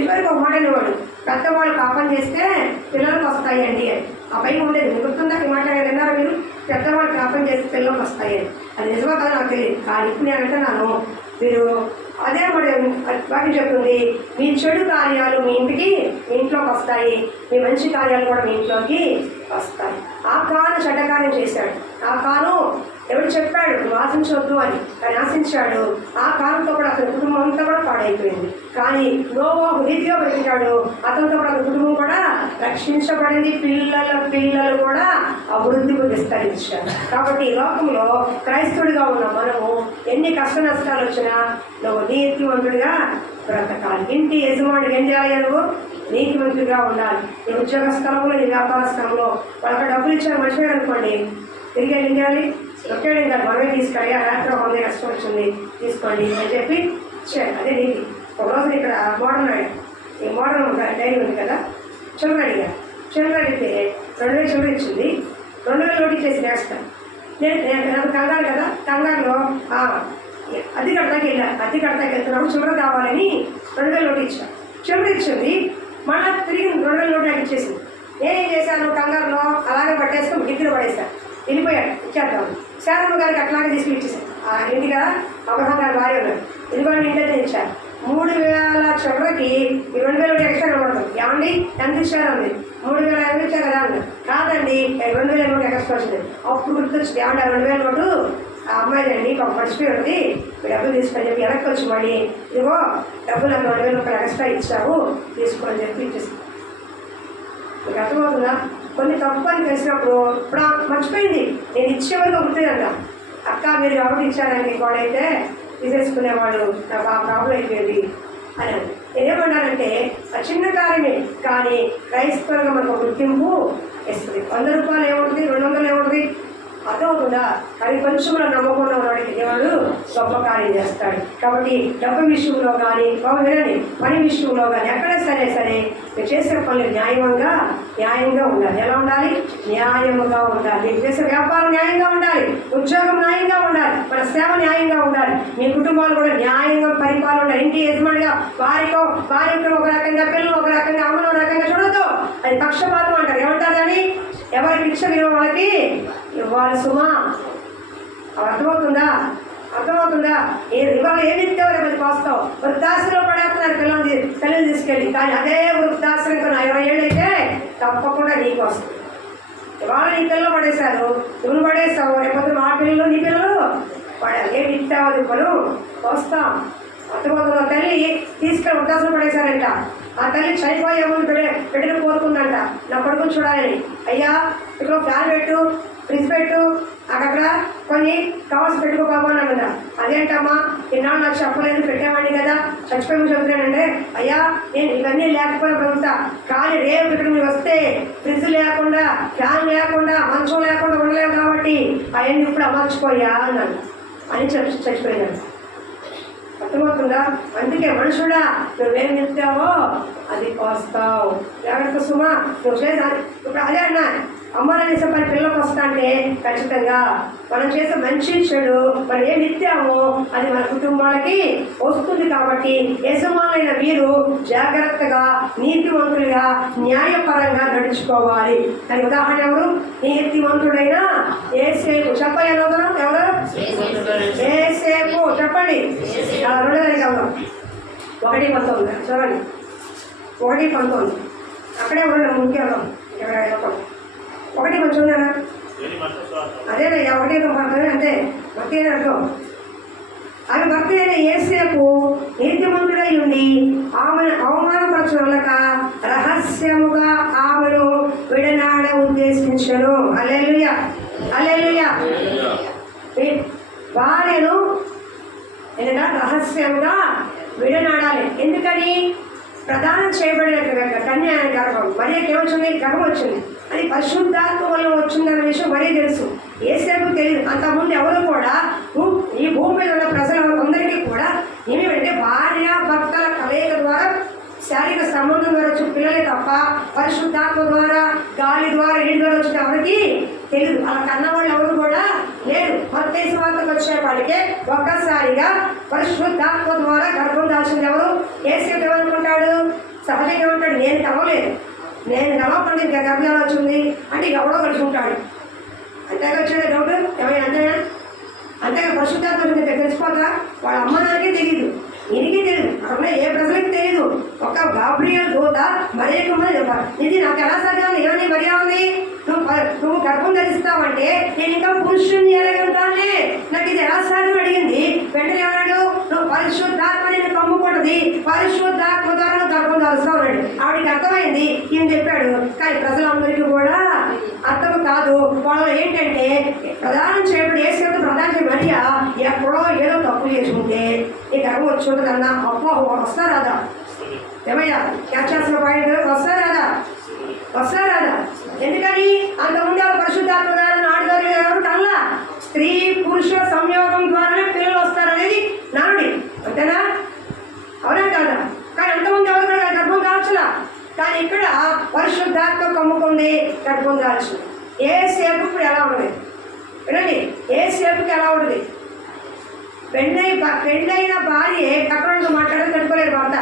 ఇదివరకు ఒక మాట అనేవాడు, పెద్దవాళ్ళు పాపం చేస్తే పిల్లలకు వస్తాయండి అని. ఆ పైన ఉండేది గుర్తుందా? ఈ మాట విన్నారా మీరు? పెద్దవాళ్ళు పాపం చేస్తే పిల్లలకు వస్తాయని. అది నిజమా కదా నాకు తెలియదు, కానీ ఇప్పుడు నేను అంటున్నాను, మీరు అదే వాటిని చెప్తుంది, మీ చెడు కార్యాలు మీ ఇంట్లోకి వస్తాయి, మీ మంచి కార్యాలు కూడా మీ ఇంట్లోకి వస్తాయి. ఆ కాను చెడ్డ కార్యం చేశాడు. ఆ కాను ఎవరు చెప్పాడు నువ్వు ఆశించవద్దు అని, కానీ ఆశించాడు. ఆ కానుతో కూడా అతని కుటుంబం అంతా కూడా పాడైపోయింది. కానీ నోవాహు నీతిగా బ్రతికాడు, అతనితో కూడా అతని కుటుంబం కూడా రక్షించబడింది. పిల్లలు కూడా అభివృద్ధికి విస్తరించారు. కాబట్టి ఈ లోకంలో క్రైస్తవుడిగా ఉన్న మనము ఎన్ని కష్ట నష్టాలు వచ్చినా నువ్వు నీతివంతుడిగా బ్రతకాలి. ఇంటి యజమానికి ఏం చేయాలి? నువ్వు నీతివంతుడిగా ఉండాలి. నీ ఉద్యోగ స్థలంలో, నీ వ్యాపార స్థలంలో వాళ్ళకి డబ్బులు ఇచ్చారు మర్చిపోయారు అనుకోండి, తిరిగి ఏం చేయాలి? ఒకేడే కాదు, మనమే తీసుకెళ్ళి ఆ రాత్రి ఒక కష్టం వచ్చింది తీసుకోండి అని చెప్పి ఇచ్చారు. అదే నీతి. ఒక రోజు ఇక్కడ ఈ మోడర్న్ డైరీ ఉంది కదా, చిల్లర అడిగారు. చిల్లర అడిగితే 2000 చిల్లర ఇచ్చింది. 2000 నోటి చేసి వేస్తాను. నేను నాకు కంగారు కదా, కంగారులో అద్దె కడతాకి వెళ్ళాను. అద్దె కడతాకి వెళ్తున్నప్పుడు చిల్లర కావాలని 2000 నోటి ఇచ్చాను. చిల్లర ఇచ్చింది, మళ్ళీ తిరిగి 2000 నోటి నాకు ఇచ్చేసింది. నేనేం చేశాను? కంగారులో అలాగే పట్టేసుకొని గిద్దరు పడేశాను. వెళ్ళిపోయాడు, ఇచ్చేద్దాం. శారమ్మ గారికి అట్లాగే తీసుకుని ఇచ్చేసాను. ఇంటి కదా అబ్రహాం గారు భార్య ఉన్నారు, ఇదిగోండి ఇంటి ఇచ్చారు. 3000 చిల్లరకి 2000 ఎక్స్ట్రా కనబడతాం. ఏమండి ఎంత ఇచ్చారు అంది. 3000 ఇచ్చారు కదా అన్న. కాదండి 2000 నోటు ఎక్స్ట్రా వచ్చింది. అప్పుడు గుర్తొచ్చింది, ఏమంటే 2000 నోటు ఆ అమ్మాయిలండి ఒక మర్చిపోయి ఉంది, డబ్బులు తీసుకొని చెప్పి వెనక్కి వచ్చి మళ్ళీ ఇదిగో డబ్బులు నాకు 2000 రూపాయలు ఎక్స్ట్రా ఇచ్చావు తీసుకొని చెప్పి ఇచ్చేస్తాను. మీకు అర్థమవుతుందా? కొన్ని తప్పు అని తెలిసినప్పుడు ఇప్పుడు మర్చిపోయింది, నేను ఇచ్చేవాళ్ళు గుర్తుందంట. అక్క మీరు ఎవరు ఇచ్చారండి, వాడైతే తీసేసుకునేవాళ్ళు, నాకు ఆ ప్రాబ్లం అయిపోయింది అని. నేనేమన్నానంటే ఆ చిన్న కార్యమే కానీ క్రైస్తవులుగా మనకు గుర్తింపు ఇస్తుంది. 100 రూపాయలు ఏముంటుంది, 200 ఏముంటుంది, అర్థమవుతుందా? కానీ కొంచెం నమ్మకుండా ఉన్నవాడికి దేవుడు గొప్ప కార్యం చేస్తాడు. కాబట్టి డబ్బు విషయంలో కానీ వినండి, పని విషయంలో కానీ ఎక్కడ సరే మీరు చేసే పనులు న్యాయంగా ఉండాలి. ఎలా ఉండాలి? న్యాయంగా ఉండాలి. మీరు చేసే వ్యాపారం న్యాయంగా ఉండాలి, ఉద్యోగం న్యాయంగా ఉండాలి, మన సేవ న్యాయంగా ఉండాలి, మీ కుటుంబాలు కూడా న్యాయంగా పరిపాలన ఉండాలి. ఇంటి యజమానిగా భార్యకు ఒక రకంగా, పిల్లలు ఒక రకంగా, అమ్మను ఒక రకంగా చూడొద్దు. అది పక్షపాతం అంటారు. ఏమంటారు? కానీ ఎవరికి ఇచ్చ విలువ వాళ్ళకి ఇవ్వాలి సుమా. అర్థమవుతుందా? ఇవాళ ఏమి ఇస్తావు రేపు కోస్తావు. వృద్ధాశ్రలో పడేస్తున్నారు పిల్లలు తీసుకెళ్ళి, కానీ అదే వృద్ధాశ్రమం 20 ఏళ్ళు అయితే తప్పకుండా నీకు వస్తుంది. ఇవాళ నీ పిల్లలు పడేశారు, నువ్వు పడేస్తావు, రేపు మా పిల్లలు నీ పిల్లలు పడాలి. ఏమి ఇస్తావు అది పను వస్తాం. అర్థమవుతుందా? తల్లి తీసుకెళ్ళి వృద్ధాశ్రమం పడేశారంట. ఆ తల్లి చనిపోయే ముందు బిడ్డను కోరుకుందంట, నా కొడుకుని చూడాలని. అయ్యా ఇక్కడ ఫ్యాన్ పెట్టు, ఫ్రిడ్జ్ పెట్టు, అక్కడ కొన్ని కవర్స్ పెట్టుకోకపోయినా. అదేంటమ్మా ఇన్నాళ్ళు నాకు చెప్పలేదు, పెట్టేవాడిని కదా, చచ్చిపోయి చెబుతానంటే అయ్యా నేను ఇవన్నీ లేకపోయినా బ్రతుకుతా, కానీ రేపు ఇక్కడ మీరు వస్తే ఫ్రిడ్జ్ లేకుండా, ఫ్యాన్ లేకుండా, మంచం లేకుండా ఉండలేవు కాబట్టి అవన్నీ ఇప్పుడు అమర్చిపోయా అన్నాను అని చచ్చిపోయినాను. అర్థమవుతుందా? అందుకే మనుషుడా నువ్వేం చెప్తావో అది కోస్తావు. జాగ్రత్త సుమా. నువ్వు చేసాను ఇప్పుడు అదే అన్నా, అమ్మాయి చేసే పని పిల్లలకు వస్తా అంటే ఖచ్చితంగా మనం చేసే మంచి చెడు మనం ఏమి ఇస్తామో అది మన కుటుంబాలకి వస్తుంది. కాబట్టి యజమానులైన మీరు జాగ్రత్తగా, నీతివంతులుగా, న్యాయపరంగా నడుచుకోవాలి. దాని ఉదాహరణ ఎవరు? నీతివంతుడైన యేసేపు. చెప్పండి ఎవరు? యేసేపు. చెప్పండి. 1:19 చూడండి. 1:19 అక్కడే ఉన్నాను ముఖ్యంగా. ఇక్కడ 1 కొంచెం అదేనయ్యా 1:19 అంతే. మధ్య అర్థం ఆమె భర్త అయిన యేసేపు నీతిమంతుడై ఉండి ఆమెను అవమానపరచలేక రహస్యముగా ఆమెను విడనాడ ఉద్దేశించను. హల్లెలూయా, హల్లెలూయా. భార్యను ఏదైనా రహస్యంగా విడనాడాలి. ఎందుకని? ప్రదానం చేయబడిన కన్య గర్భం మరియకి ఏమొచ్చింది? గర్భం వచ్చింది. అది పరిశుద్ధాత్మ వల్ల వచ్చిందన్న విషయం మరీ తెలుసు. యేసేపు తెలియదు. అంతకుముందు ఎవరు కూడా ఈ భూమి మీద ఉన్న ప్రజలందరికీ కూడా ఏమిటంటే భార్య భర్తల కలయిక ద్వారా శారీరక సంబంధం ద్వారా వచ్చిన పిల్లలే తప్ప పరిశుద్ధాత్మ ద్వారా గాలి ద్వారా ఇంటి ద్వారా వచ్చిన ఎవరికి తెలియదు. అలా కన్న వాళ్ళు ఎవరు కూడా లేరు. మత్తయి సువార్తకు వచ్చేపాటికే ఒక్కసారిగా పరిశుద్ధాత్మ ద్వారా గర్భం దాల్చింది ఎవరు? యేసేపు ఏమనుకుంటాడు? సహజంగా ఏమంటాడు? నేను కలవలేదు, నేను కలవకుండా ఇంకా గర్భం వచ్చింది అంటే ఎవడో కలిసి ఉంటాడు. అంతేగా వచ్చేది డౌట్ ఏమైనా? అంతేగా అంతేగా పరిశుద్ధాత్మ తెలిసిపోతా వాళ్ళ అమ్మ నాన్నకే తెలియదు, ఈయనకి తెలియదు, అక్కడ ఏ ప్రజలకు తెలియదు. ఒక గాబ్రియల్ దూత మరియకమ్మని చెప్పాలి. ఇది నాకు ఎలా సాధ్యం? ఏమని మరియా ఉంది? నువ్వు గర్భం ధరిస్తావంటే నేను ఇంకా పురుషుని ఎలాగంటానే, నాకు ఇది ఎలా సాధ్యం అడిగింది. వెంటనే ఏమన్నాడు? నువ్వు పరిశుద్ధాత్మ నేను కమ్ముకుంటుంది, పరిశుద్ధాత్మ ద్వారా నువ్వు గర్భం ధరుస్తావు అన్నాడు. ఆవిడికి అర్థమైంది, ఈయన చెప్పాడు. కానీ ప్రజలందరికీ కూడా అర్థం కాదు. వాళ్ళు ఏంటంటే ప్రధానం చేయబడి యేసేపు ప్రధానం చేయ మరియా ఎక్కడో ఏదో తప్పు చేసుకుంటే ఈ గర్భం వచ్చి ఉంటుందన్న అప్ప వస్తారాదా? ఏమయ్యా క్యాచ్ చేసిన పాయింట్ వస్తారాదా? వస్తారాదా? ఎందుకని? అంతకుముందు పరిశుద్ధాత్మ ద్వారా నాడుదారు ఎవరు కల్లా స్త్రీ పురుష సంయోగం ద్వారానే పిల్లలు వస్తారనేది నానుడి. అంతేనా? అవునా కాదా? కానీ అంతకుముందు ఎవరు కూడా గర్భం కావచ్చులా. కానీ ఇక్కడ పరిశుద్ధాత్మ కమ్ముకుంది, గర్భం కావచ్చు. యేసేపు ఇప్పుడు ఎలా ఉన్నది వినండి. యేసేపుకి ఎలా ఉంటుంది? పెళ్ళైన భార్య అక్కడ మాట్లాడడం తట్టుకోలేదు భర్త.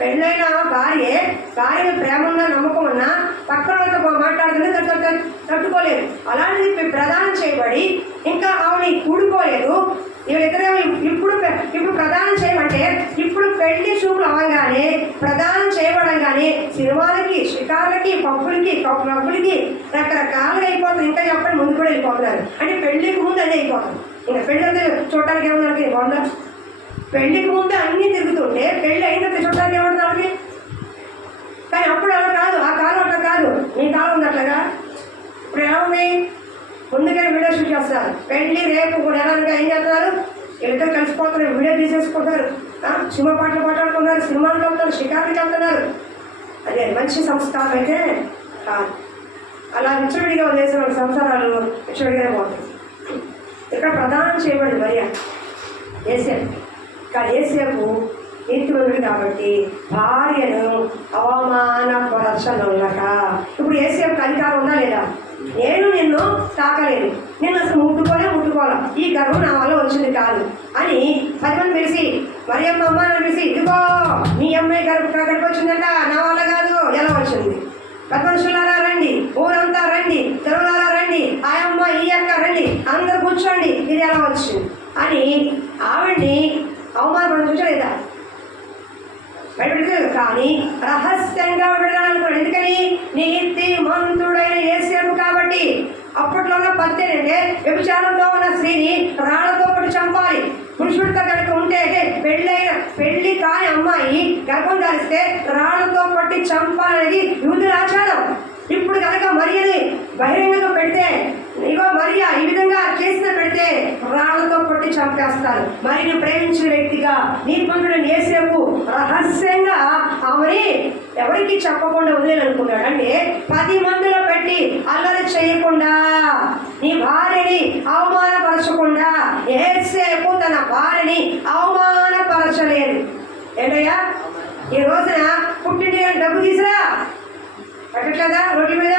పెళ్ళైన భార్యను ప్రేమగా నమ్మకం ఉన్నా పక్కన మాట్లాడుతుంటే తట్టుకోలేదు. అలాంటిది ప్రదానం చేయబడి ఇంకా ఆవిడ కూడుకోలేదు. వీళ్ళిద్దరేమో ఇప్పుడు ప్రదానం చేయమంటే ఇప్పుడు పెళ్లి చూపులు అవ్వగానే ప్రదానం చేయబడంగానే సినిమాలకి, షికార్లకి, పప్పులకి, క్లబ్బులకి రకరకాలుగా అయిపోతుంది. ఇంకా చెప్పండి ముందు కూడా వెళ్ళిపోతున్నారు. అంటే పెళ్లికి ముందు అదే అయిపోతుంది. ఇంకా పెళ్ళి అంతా చూడటానికి ఏమన్నా బాగుందా? పెళ్లికి ముందు అన్నీ తిరుగుతుంటే పెళ్ళి అయినంత చూడటానికి ఏమన్నా వాళ్ళకి. కానీ అప్పుడు అలా కాదు, ఆ కాలం అట్లా కాదు. మీ కాలం ఉంది అట్లాగా. ఇప్పుడు ఎలా ఉంది? ముందుగా వీడియో షూట్ చేస్తారు. పెళ్లి రేపు నెలలుగా ఏం చేస్తున్నారు? వీళ్ళిద్దరు కలిసిపోతున్నారు, వీడియో తీసేసుకుంటారు, సినిమా పాటలు మాట్లాడుకుంటున్నారు, సినిమాలకు వెళ్తారు, షికార్లకి వెళ్తున్నారు. అదే మంచి సంస్కారం అయితే కాదు. అలా విచ్చవిడిగా వదిలేసిన వాళ్ళ సంసారాలు విచ్చవిడిగానే పోతాయి. ఇక్కడ ప్రదానం చేయబడింది మరియా యేసేపు. కానీ యేసేపు నీతిమంతుడు కాబట్టి భార్యను అవమానపరచనులక. ఇప్పుడు యేసేపుకి అధికారం ఉందా లేదా? నేను నిన్ను తాకలేదు, నేను అసలు ముట్టుకోవాలా, ఈ గర్వం నా వల్ల వచ్చింది కాదు అని 10 మంది పిలిచి మరియమ్మ అమ్మ అని పిలిచి, ఇదిగో మీ అమ్మాయి గర్భం వచ్చిందంట, నా వల్ల కాదు, ఎలా వచ్చింది? 10 మనుషులారా రండి, ఊరంతా రండి, తెరువులారా రండి, ఆ అమ్మ ఈ అక్క రండి, అందరు కూర్చోండి, ఇది ఎలా వచ్చింది అని ఆవిడ్ని అవమానపడి చూచలేదా? బయటకు కానీ రహస్యంగా వెళ్ళాలనుకోండి. ఎందుకని? నీతిమంతుడైన యేసేపు కాబట్టి. అప్పట్లో ఉన్న పద్ధతి ఏంటంటే వ్యభిచారంలో ఉన్న స్త్రీని రాళ్లతో పట్టి చంపాలి. పురుషుడితో కనుక ఉంటే పెళ్లి కాని అమ్మాయి గర్భం ధరిస్తే రాళ్లతో పట్టి చంపాలనేది యూదుల ఆచారం. ఇప్పుడు కనుక మరియని బహిరంగంగా పెడితే, ఇగో మరియా ఈ విధంగా చేసిన పెడితే రాళ్లతో పట్టి చంపేస్తారు. మరియని ప్రేమించిన వ్యక్తిగా నీతిమంతుడైన యేసేపు రహస్యంగా ఆమెని ఎవరికి చెప్పకుండా వదిలేనుకున్నాడు. అంటే 10 మందిలో పెట్టి అల్లరి చేయకుండా, నీ భార్యని అవమానపరచకుండా యేసేపు తన భార్యని అవమానపరచలేదు. ఏంటయ్యా ఈ రోజున పుట్టింటి డబ్బు తీసురా ఎక్కట్లేదా? రోడ్ల మీద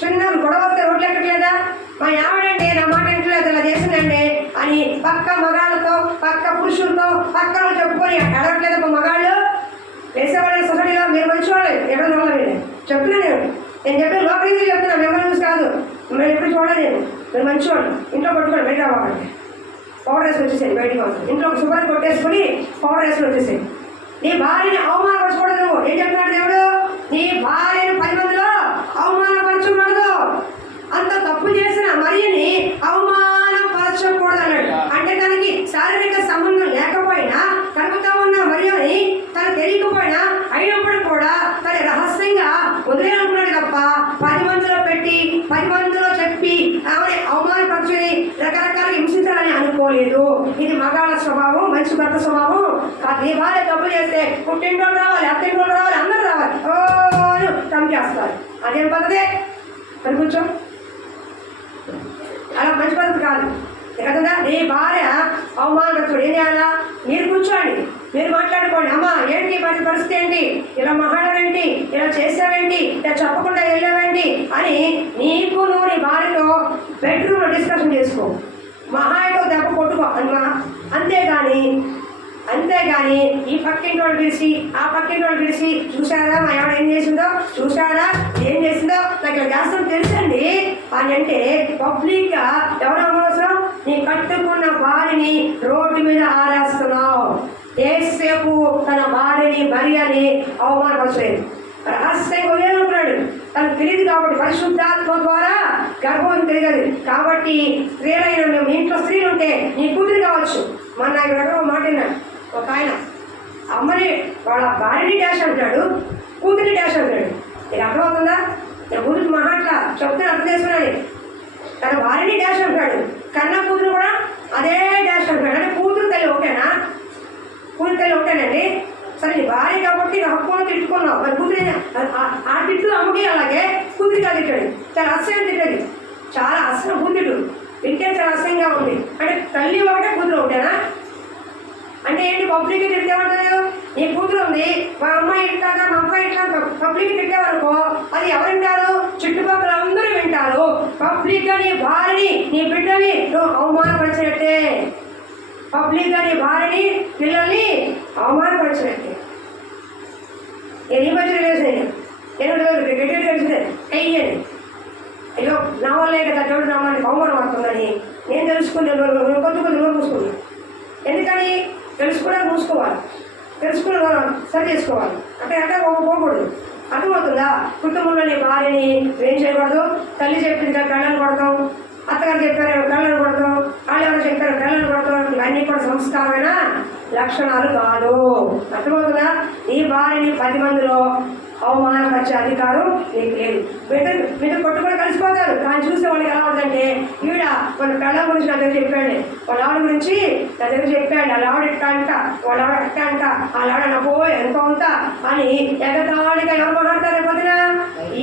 చిన్న గొడవ వస్తే రోడ్లు ఎక్కట్లేదా? మా ఆవిడండి నా మాట ఇంట్లేదు, అలా చేసిందండి అని పక్క మగాళ్ళతో, పక్క పురుషులతో పక్కన చెప్పుకొని అడగట్లేదు. మా మగాళ్ళు వేసేవాళ్ళ సొసైటీలో మీరు మంచివాళ్ళు ఎక్కడ చూడలేదు. చెప్పినా నేను చెప్పిన లోకరీతి చెప్తున్నా, మిమ్మల్ని చూసి కాదు. మిమ్మల్ని ఎప్పుడు చూడలేదు. మీరు మంచివాళ్ళు. ఇంట్లో కొట్టుకొని బయట అవ్వాలి, పౌడర్ వేసుకొని వచ్చేసేది. బయటకు వస్తాను ఇంట్లో ఒక శుభ్రాన్ని కొట్టేసుకొని పౌడర్ వేసుకొని వచ్చేసేది. నీ భార్యని అవమానపరచకూడదు. నువ్వు ఏం చెప్తున్నాడు దేవుడు? నీ భార్యను 10 మందిలో అవమానపరచకూడదు. అంత తప్పు చేసిన మరియని అవమానపరచకూడదు అన్నాడు. అంటే దానికి శారీరక సంబంధం చెప్పి ఆమె అవమానపరచుని రకరకాల హింసించాలని అనుకోలేదు. ఇది మగాళ్ళ స్వభావం, మంచి భర్త స్వభావం. నీ భార్య తప్పు చేస్తే పుట్టింటోళ్ళు రావాలి, అత్తింటోళ్ళు రావాలి, అందరూ రావాలి, ఓ అని చంపేస్తారు. అదేం పద్ధతి? మరి కూర్చో, అలా మంచి పద్ధతి కాదు కదా. నీ భార్య అవమానపరచుడు ఏం చేయాలా? మీరు కూర్చోండి, మీరు మాట్లాడుకోండి. అమ్మా ఏంటి మరి పరిస్థితి ఏంటి, ఇలా మహాడవేంటి, ఇలా చేసావేంటి, ఇలా చెప్పకుండా వెళ్ళావేంటి అని నీకు నువ్వు నీ భార్యతో బెడ్రూమ్లో డిస్కషన్ చేసుకో. మహాయతో దెబ్బ కొట్టుకో అమ్మా. అంతేగాని ఈ పక్కింటి వాళ్ళు పిలిచి ఆ పక్కింటి వాళ్ళు పిలిచి చూసారా మా ఎవడ ఏం చేసిందో, చూసారా ఏం చేసిందో, నాకు ఇలా చేస్తాం తెలుసండి అని అంటే పబ్లిక్గా ఎవరు అవసరం? నీ కట్టుకున్న భార్యని రోడ్డు మీద ఆరేస్తున్నావు. ఏసేపు తన భార్యని అవమానపరచలేదు, రహస్యంగా వదిలేనుకున్నాడు. తనకు తెలియదు కాబట్టి, పరిశుద్ధాత్మ ద్వారా గర్భం తెలియదు కాబట్టి. స్త్రీలైన మేము ఇంట్లో స్త్రీలు ఉంటే నీ కూతురు కావచ్చు. మన ఇక్కడ మాట విన్నాడు ఒక ఆయన, అమ్మని వాళ్ళ భార్యని డాష్ అంటాడు, కూతురిని డాష్ అంటాడు. నీకు అర్థమవుతుందా? నేను కూతురు మహాట్లా చెప్తే అర్థం చేసుకున్నాను. తన భార్యని డాష్ అంటాడు, కన్నా కూతురు కూడా అదే డాష్ అంటాడు. అంటే కూతురు తల్లి ఒకటేనా? కూతురు తల్లి ఒకటేనండి. సరే నీ భార్య కాబట్టి హక్కును తిట్టుకున్నావు, మరి కూతురు ఆ తిట్టు అమ్మకి అలాగే కూతురిగా తిట్టాడు. చాలా అసహ్యం తిట్టది, చాలా అసహ్యం కూతురు తింటే చాలా అసహ్యంగా ఉంది. అంటే తల్లి ఒకటే కూతురు ఒకటేనా? అంటే ఏంటి? పబ్లిక్ తిట్టేవాడు. నీ కూతురు ఉంది, మా అమ్మాయి ఇట్లాగా మా అబ్బాయి ఇట్లా పబ్లిక్ తిట్టేవరకు అది ఎవరు వింటారు? చుట్టుపక్కల అందరూ వింటారు. పబ్లిక్గా నీ భార్యని నీ బిడ్డని నువ్వు అవమానపరిచినట్టే. పబ్లిక్గా నీ భార్యని పిల్లల్ని అవమానపరిచినట్టే. నేను ఈ మధ్య లేదు, నేను గట్టి తెలిసిందే అయ్యని, అయ్యో నా వల్లే కదా దేవుడు నామానికి అవమానం అవుతుందని నేను తెలుసుకున్నాను. కొద్ది నోరు మూసుకున్నాను. ఎందుకని? తెలుసుకోవడానికి మూసుకోవాలి, తెలుసుకుని సరి చేసుకోవాలి. అంటే పోకూడదు. అర్థమవుతుందా? కుటుంబంలో నీ భార్యని ఏం చేయకూడదు. తల్లి చెప్పింది కళ్ళను కొడతాం, అత్తగారు చెప్పారు కళ్ళను కొడతాం, వాళ్ళు ఎవరు చెప్పారు కళ్ళను కొడతాం. ఇవన్నీ కూడా సంస్కారమైన లక్షణాలు కాదు. అర్థమవుతుందా? నీ భార్యని 10 మందిలో అవమానపరిచే అధికారం నీకు లేదు. బిడ్డ కొట్టుకొని కలిసిపోతారు, కానీ చూసే వాళ్ళకి ఎలా ఉందంటే, ఈవిడ వాళ్ళ కళ్ళ గురించి నా దగ్గర చెప్పాడు, వాళ్ళ ఆవిడ గురించి నా దగ్గర చెప్పాడు, వాళ్ళ ఆవిడ ఎట్టా అంట, వాళ్ళ ఆవిడ ఎట్టా అంట, వాళ్ళ ఆవిడ నవ్వో ఎంత ఉందా అని ఎగతాళిగా ఎవరు మాట్లాడతారు? పొద్దున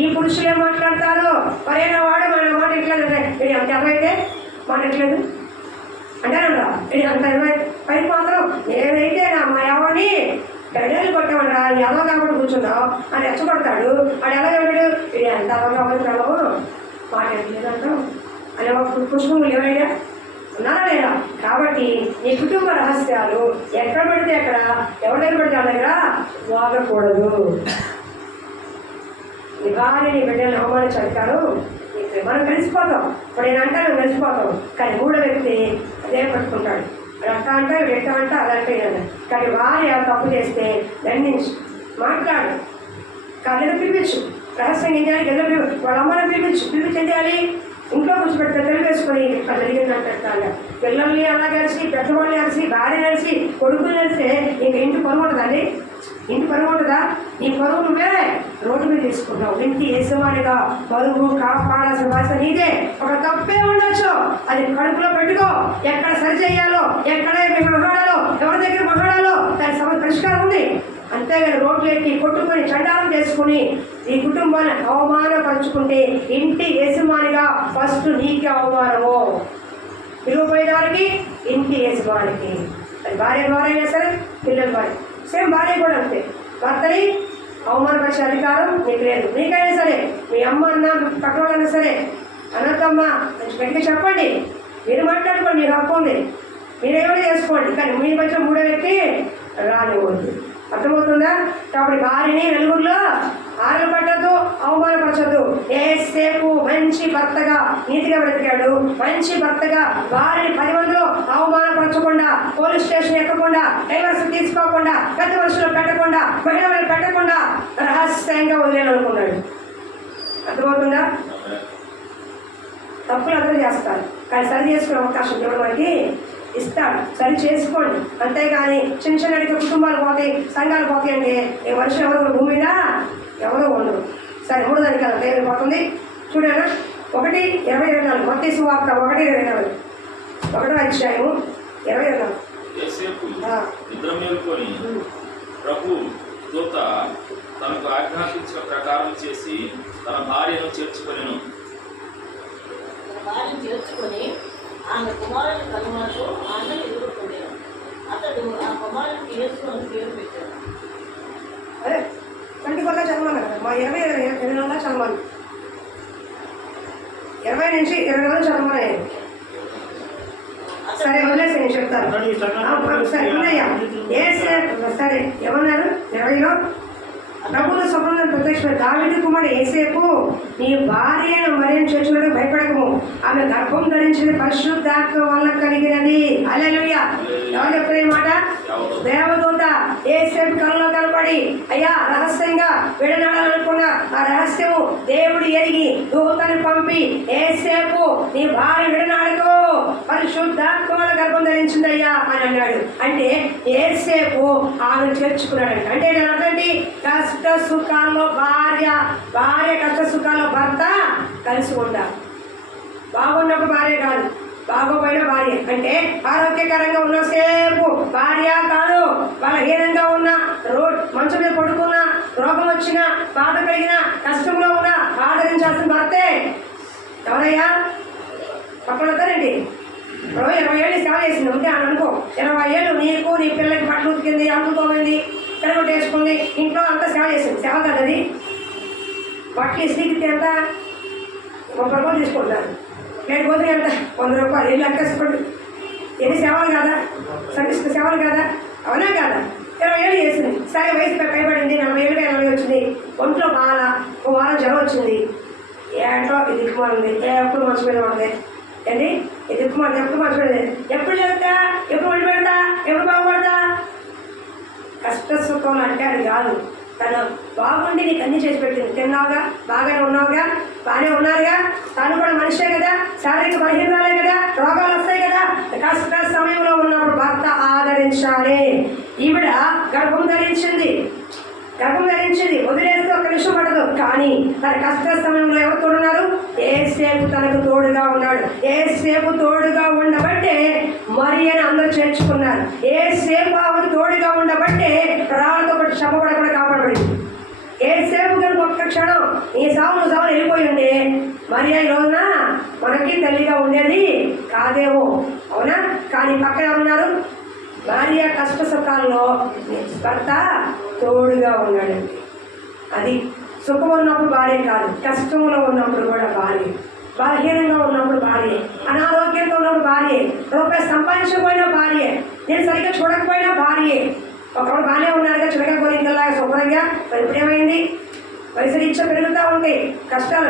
ఈ పురుషులే మాట్లాడతారు. మరేనా వాడు మన మాట ఎట్లేదు, ఇది అంత ఎవరైతే మాట ఎట్లేదు అంటారంట. ఇది అంత పైకి మాత్రం నేనైతే నా మా ఎవరిని గడేలు కొట్టేవాడు రా, ఎలా కాబట్టి కూర్చున్నావు అని రెచ్చగొడతాడు. వాడు ఎలా చెప్పాడు? ఇది ఎంత అవగాహన కలవు మాట లేదంటావు అని ఒక పుష్పములు ఎవరైనా ఉన్నారా లేదా? కాబట్టి నీ కుటుంబ రహస్యాలు ఎక్కడ పడితే అక్కడ, ఎవరి దగ్గర పడితే వాళ్ళ దగ్గర వాగకూడదు. నీ భార్య నీ బిడ్డలను అవమానించారు, మనం కలిసిపోతాం. ఇప్పుడు నేను అంటా నువ్వు కలిసిపోతాం, కానీ 3వ వ్యక్తి అదే పట్టుకుంటాడు. అట్టా అంటే ఎట్టా అంటే అదంటే కానీ భార్య తప్పు చేస్తే దండించు, మాట్లాడు, కళ్ళను పిలిపించు, రహస్యంగా ఏం చేయాలి? గదిలో వాళ్ళ అమ్మని పిలిపించి ఏం చేయాలి? ఇంట్లో కూర్చోబెడితే తెలివేసుకొని ఇక్కడ జరిగిందంటే పిల్లల్ని అలా కలిసి, పెద్దవాళ్ళని కలిసి, భార్య కలిసి, కొడుకుని కలిస్తే ఇంక ఇంటి పరువు ఉంటుందండి. ఇంటి పరువు ఉంటుందా? నీ పరువు నువ్వే రోడ్డు మీద తీసుకుంటావు. ఇంటి యజమానిగా పరువు కాపాడాల్సిన బాధ్యత నీదే. ఒక తప్పే ఉండొచ్చు, అది కడుపులో పెట్టుకో. ఎక్కడ సరి చేయాలో, ఎక్కడ మహాడాలో, ఎవరి దగ్గర మహాడాలో దాని సమస్య పరిష్కారం ఉంది. అంతేగాని రోడ్లు ఎక్కి కొట్టుకొని చండాలం చేసుకుని ఈ కుటుంబాన్ని అవమానపరుచుకుంటే ఇంటి యజమానిగా ఫస్ట్ నీకే అవమానము. విలువపోయిన వారికి ఇంటి యజమానికి, అది భార్య ద్వారా అయినా సరే, పిల్లల భార్య సేమ్, భార్య కూడా అంతే. భర్తని అవమానపరిచే అధికారం నీకు లేదు. నీకైనా సరే, మీ అమ్మ అన్న పక్కన సరే, అన్నతమ్మ గట్టిగా చెప్పండి, మీరు మాట్లాడుకోండి, మీకు హక్కు ఉంది, మీరేమైనా చేసుకోండి. కానీ మీ మధ్య 3వ వ్యక్తి రానివ్వద్దు. అర్థమవుతుందా? కాబట్టి భార్యని వెలుగుల్లో ఆరలు పట్టద్దు, అవమానపరచద్దు. ఏసేపు మంచి భర్తగా నీతిగా బ్రతికాడు. మంచి భర్తగా భార్యని 10 మందిలో అవమానపరచకుండా, పోలీస్ స్టేషన్ ఎక్కకుండా, డైవర్స్ తీసుకోకుండా, పెద్ద మనుషులు పెట్టకుండా, మహిళలు పెట్టకుండా రహస్యంగా వదిలేయాలనుకున్నాడు. అర్థమవుతుందా? తప్పులు అందరూ చేస్తారు, కానీ సరి చేసుకునే అవకాశం దేవుడు మనకి ఇస్తాడు. సరి చేసుకోండి. అంతేగాని చిన్న అడిగే కుటుంబాలు పోతాయి, సంఘాలు పోతాయి అంటే ఈ వర్షం ఎవరు భూమి మీద ఎవరో ఉండరు. సరే 3వ దానికి దేవుడు పోతుంది చూడేనా? 1:24 మత్తయి సువార్త 1:24 ఒకటో అధ్యాయము 24. యేసేపు నిద్ర మేలుకొని ప్రభు దూత తనకు ఆజ్ఞాపించిన ప్రకారం చేసి తన భార్యను చేర్చుకొనెను. ఆమె కుమారుని కనుమకు ఆమె ఎదుర్కొనేను. అతడు ఆ కుమారునికి యేసు అని పేరు పెట్టాడు. అదే 24 చదవాలి కదా, మా 24 చదవాలి, 20 నుంచి 24 చదవాలి. సరే వదిలేసి నేను చెప్తాను. సరే ఉన్నాయా? సరే ఏమన్నారు 20లో? ప్రభువుల స్వప్నంలో ప్రత్యక్ష దావీదు కుమారుడు యేసేపు, నీ భార్య అయిన మరియను చేర్చుకోవడానికి భయపడకము, ఆమె గర్భం ధరించిన పరిశుద్ధాత్మ వల్ల కలిగినది. హల్లెలూయా. ఎవరు చెప్పిన ఈ మాట? దేవదూత యేసేపు కళ్ళలో కనపడి, అయ్యా రహస్యంగా విడనాడాలనుకున్న ఆ రహస్యము దేవుడు ఎరిగి దూతని పంపి, యేసేపు నీ భార్య విడనాడకు, పరిశుద్ధాత్మ వల్ల గర్భం ధరించిందయ్యా అని అన్నాడు. అంటే యేసేపు ఆమెను చేర్చుకున్నాడు. అంటే నేను అర్థండి, కష్ట సుఖాల్లో భార్య కష్ట సుఖాల్లో భర్త కలిసి ఉండాలి. బాగున్నప్పుడు భార్య కాదు, బాగోపోయిన భార్య. అంటే ఆరోగ్యకరంగా ఉన్నసేపు భార్య కాదు, బలహీనంగా ఉన్న, మంచం మీద పడుకున్న, రోగం వచ్చినా, బాధ కలిగిన, కష్టంలో ఉన్న ఆదరించాల్సిన భర్తే. ఎవరయ్యా పక్కనతారండి? 20 ఏళ్ళు సేవ చేసింది ఉంటే అని అనుకో, 20 ఏళ్ళు నీకు నీ పిల్లలకి బట్టలు ఉతికింది, అమ్ముతోమైంది, పిల్లలు వేసుకుంది, ఇంట్లో అంతా సేవ చేసింది. సేవ కదా అది. బట్టలు ఇస్త్రీకి ఎంత? 30 రూపాయలు తీసుకుంటారు. ప్లేట్ పోతే ఎంత? 100 రూపాయలు. ఇల్లు అక్కేసుకోండి. ఎన్ని సేవలు కాదా? సర్వీస్ సేవలు కాదా? అవునా కాదా? 20 ఏళ్ళు చేసింది. సరే వయసు పైబడింది, 40 ఏళ్ళుగా 40 వచ్చింది, ఒంట్లో బాగా, ఒక వారం జ్వరం వచ్చింది. ఏంటో ఇది దిక్కుమాలింది, ఎప్పుడు మంచి మీద ఉంది అండి, ఇది దిక్కుమాలి, ఎప్పుడు మంచి మీద, ఎప్పుడు చెప్తా, ఎప్పుడు వండి పెడతా, ఎప్పుడు బాగుపడతా? కష్ట సుఖం అంటే అది కాదు. తను బాగుండి నీకు అన్ని చేసి పెట్టింది. తిన్నావుగా, బాగానే ఉన్నావుగా, బాగానే ఉన్నారుగా, తను కూడా మనిషే కదా, శారీరక బలహీనరాలే కదా, రోగాలు వస్తాయి కదా. కష్ట సమయంలో ఉన్నప్పుడు భర్త ఆదరించాలి. ఈవిడ గర్భం ధరించింది, వదిలేస్తే ఒక నిమిషం పడదు. కానీ తన కష్ట సమయంలో ఎవరు తోడున్నారు? యేసేపు తనకు తోడుగా ఉన్నాడు. యేసేపు తోడుగా ఉండబట్టే మరియను అందరూ చేర్చుకున్నారు. యేసేపు ఆమెకు తోడుగా ఉండబట్టే రాళ్ళతో పాటు శ్రమపడకుండా కాపాడబడింది. యేసేపు కనుక ఒక్క క్షణం ఈ సావును వెళ్ళిపోయి ఉండే మరియ ఈ రోజున మనకి తల్లిగా ఉండేది కాదేమో, అవునా? కానీ పక్కన ఉన్నారు భార్య కష్ట సుఖాల్లో భర్త తోడుగా ఉన్నాడండి. అది సుఖం ఉన్నప్పుడు భార్య కాదు, కష్టంలో ఉన్నప్పుడు కూడా భార్య, బలహీనంగా ఉన్నప్పుడు భార్య, అనారోగ్యంతో ఉన్నప్పుడు భార్య, రూపాయి సంపాదించకపోయినా భార్య, నేను సరిగ్గా చూడకపోయినా భార్య. ఒకప్పుడు బాగానే ఉన్నారుగా, చిలక గోరింకల్లాగా శుభ్రంగా, మరి ఇప్పుడేమైంది? వయసు రీత్యా పెరుగుతూ ఉంటాయి కష్టాలు.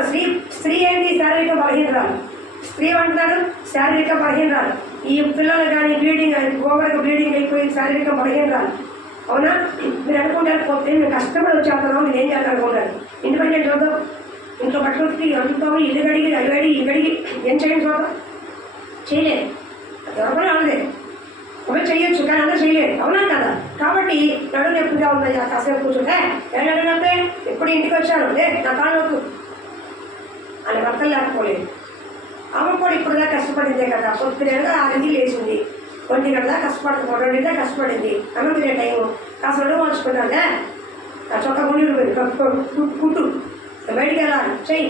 స్త్రీ ఏంటి? శారీరక బలహీనరాలు. స్త్రీ అంటున్నారు శారీరక బలహీనరాలు. ఈ పిల్లలు కానీ ఓవర్గా బ్లీడింగ్ అయిపోయి శారీరక బలహీనరాలు. అవునా? మీరు అనుకుంటారు పోతే మేము కష్టపడి వచ్చేస్తున్నాం, మీరు ఏం చేస్తారు అనుకుంటారు. ఇండిపెండెంట్ చూద్దాం, ఇంట్లో బట్టలు అందుతాము, ఇల్లు గడిగి ఇగడిగి ఏం చేయండి చూద్దాం, చేయలేదు. ఎవరికైనా అనదే, ఒకవేళ చేయొచ్చు కానీ అందరూ చేయలేదు, అవునా కదా? కాబట్టి నడుము నొప్పిగా ఉందయ్యా, కాసేపు కూర్చుంటే నడిపే ఎప్పుడు ఇంటికి వచ్చాను లే నా కాళ్ళు నొప్పు అని భర్తలు లేకపోలేదు. అమ్మ కూడా ఇప్పుడుదా కష్టపడిందే కదా, పొద్దునేగా 6 లేచింది, 1 గంటలా కష్టపడుతుంది, 2 గంటలా కష్టపడింది, అన్నం తినే టైము కాస్త నడుము మార్చుకుంటానే, ఆ చొక్క గుండెలు కుట్టు, బయటికి వెళ్ళాలి, చెయ్యి,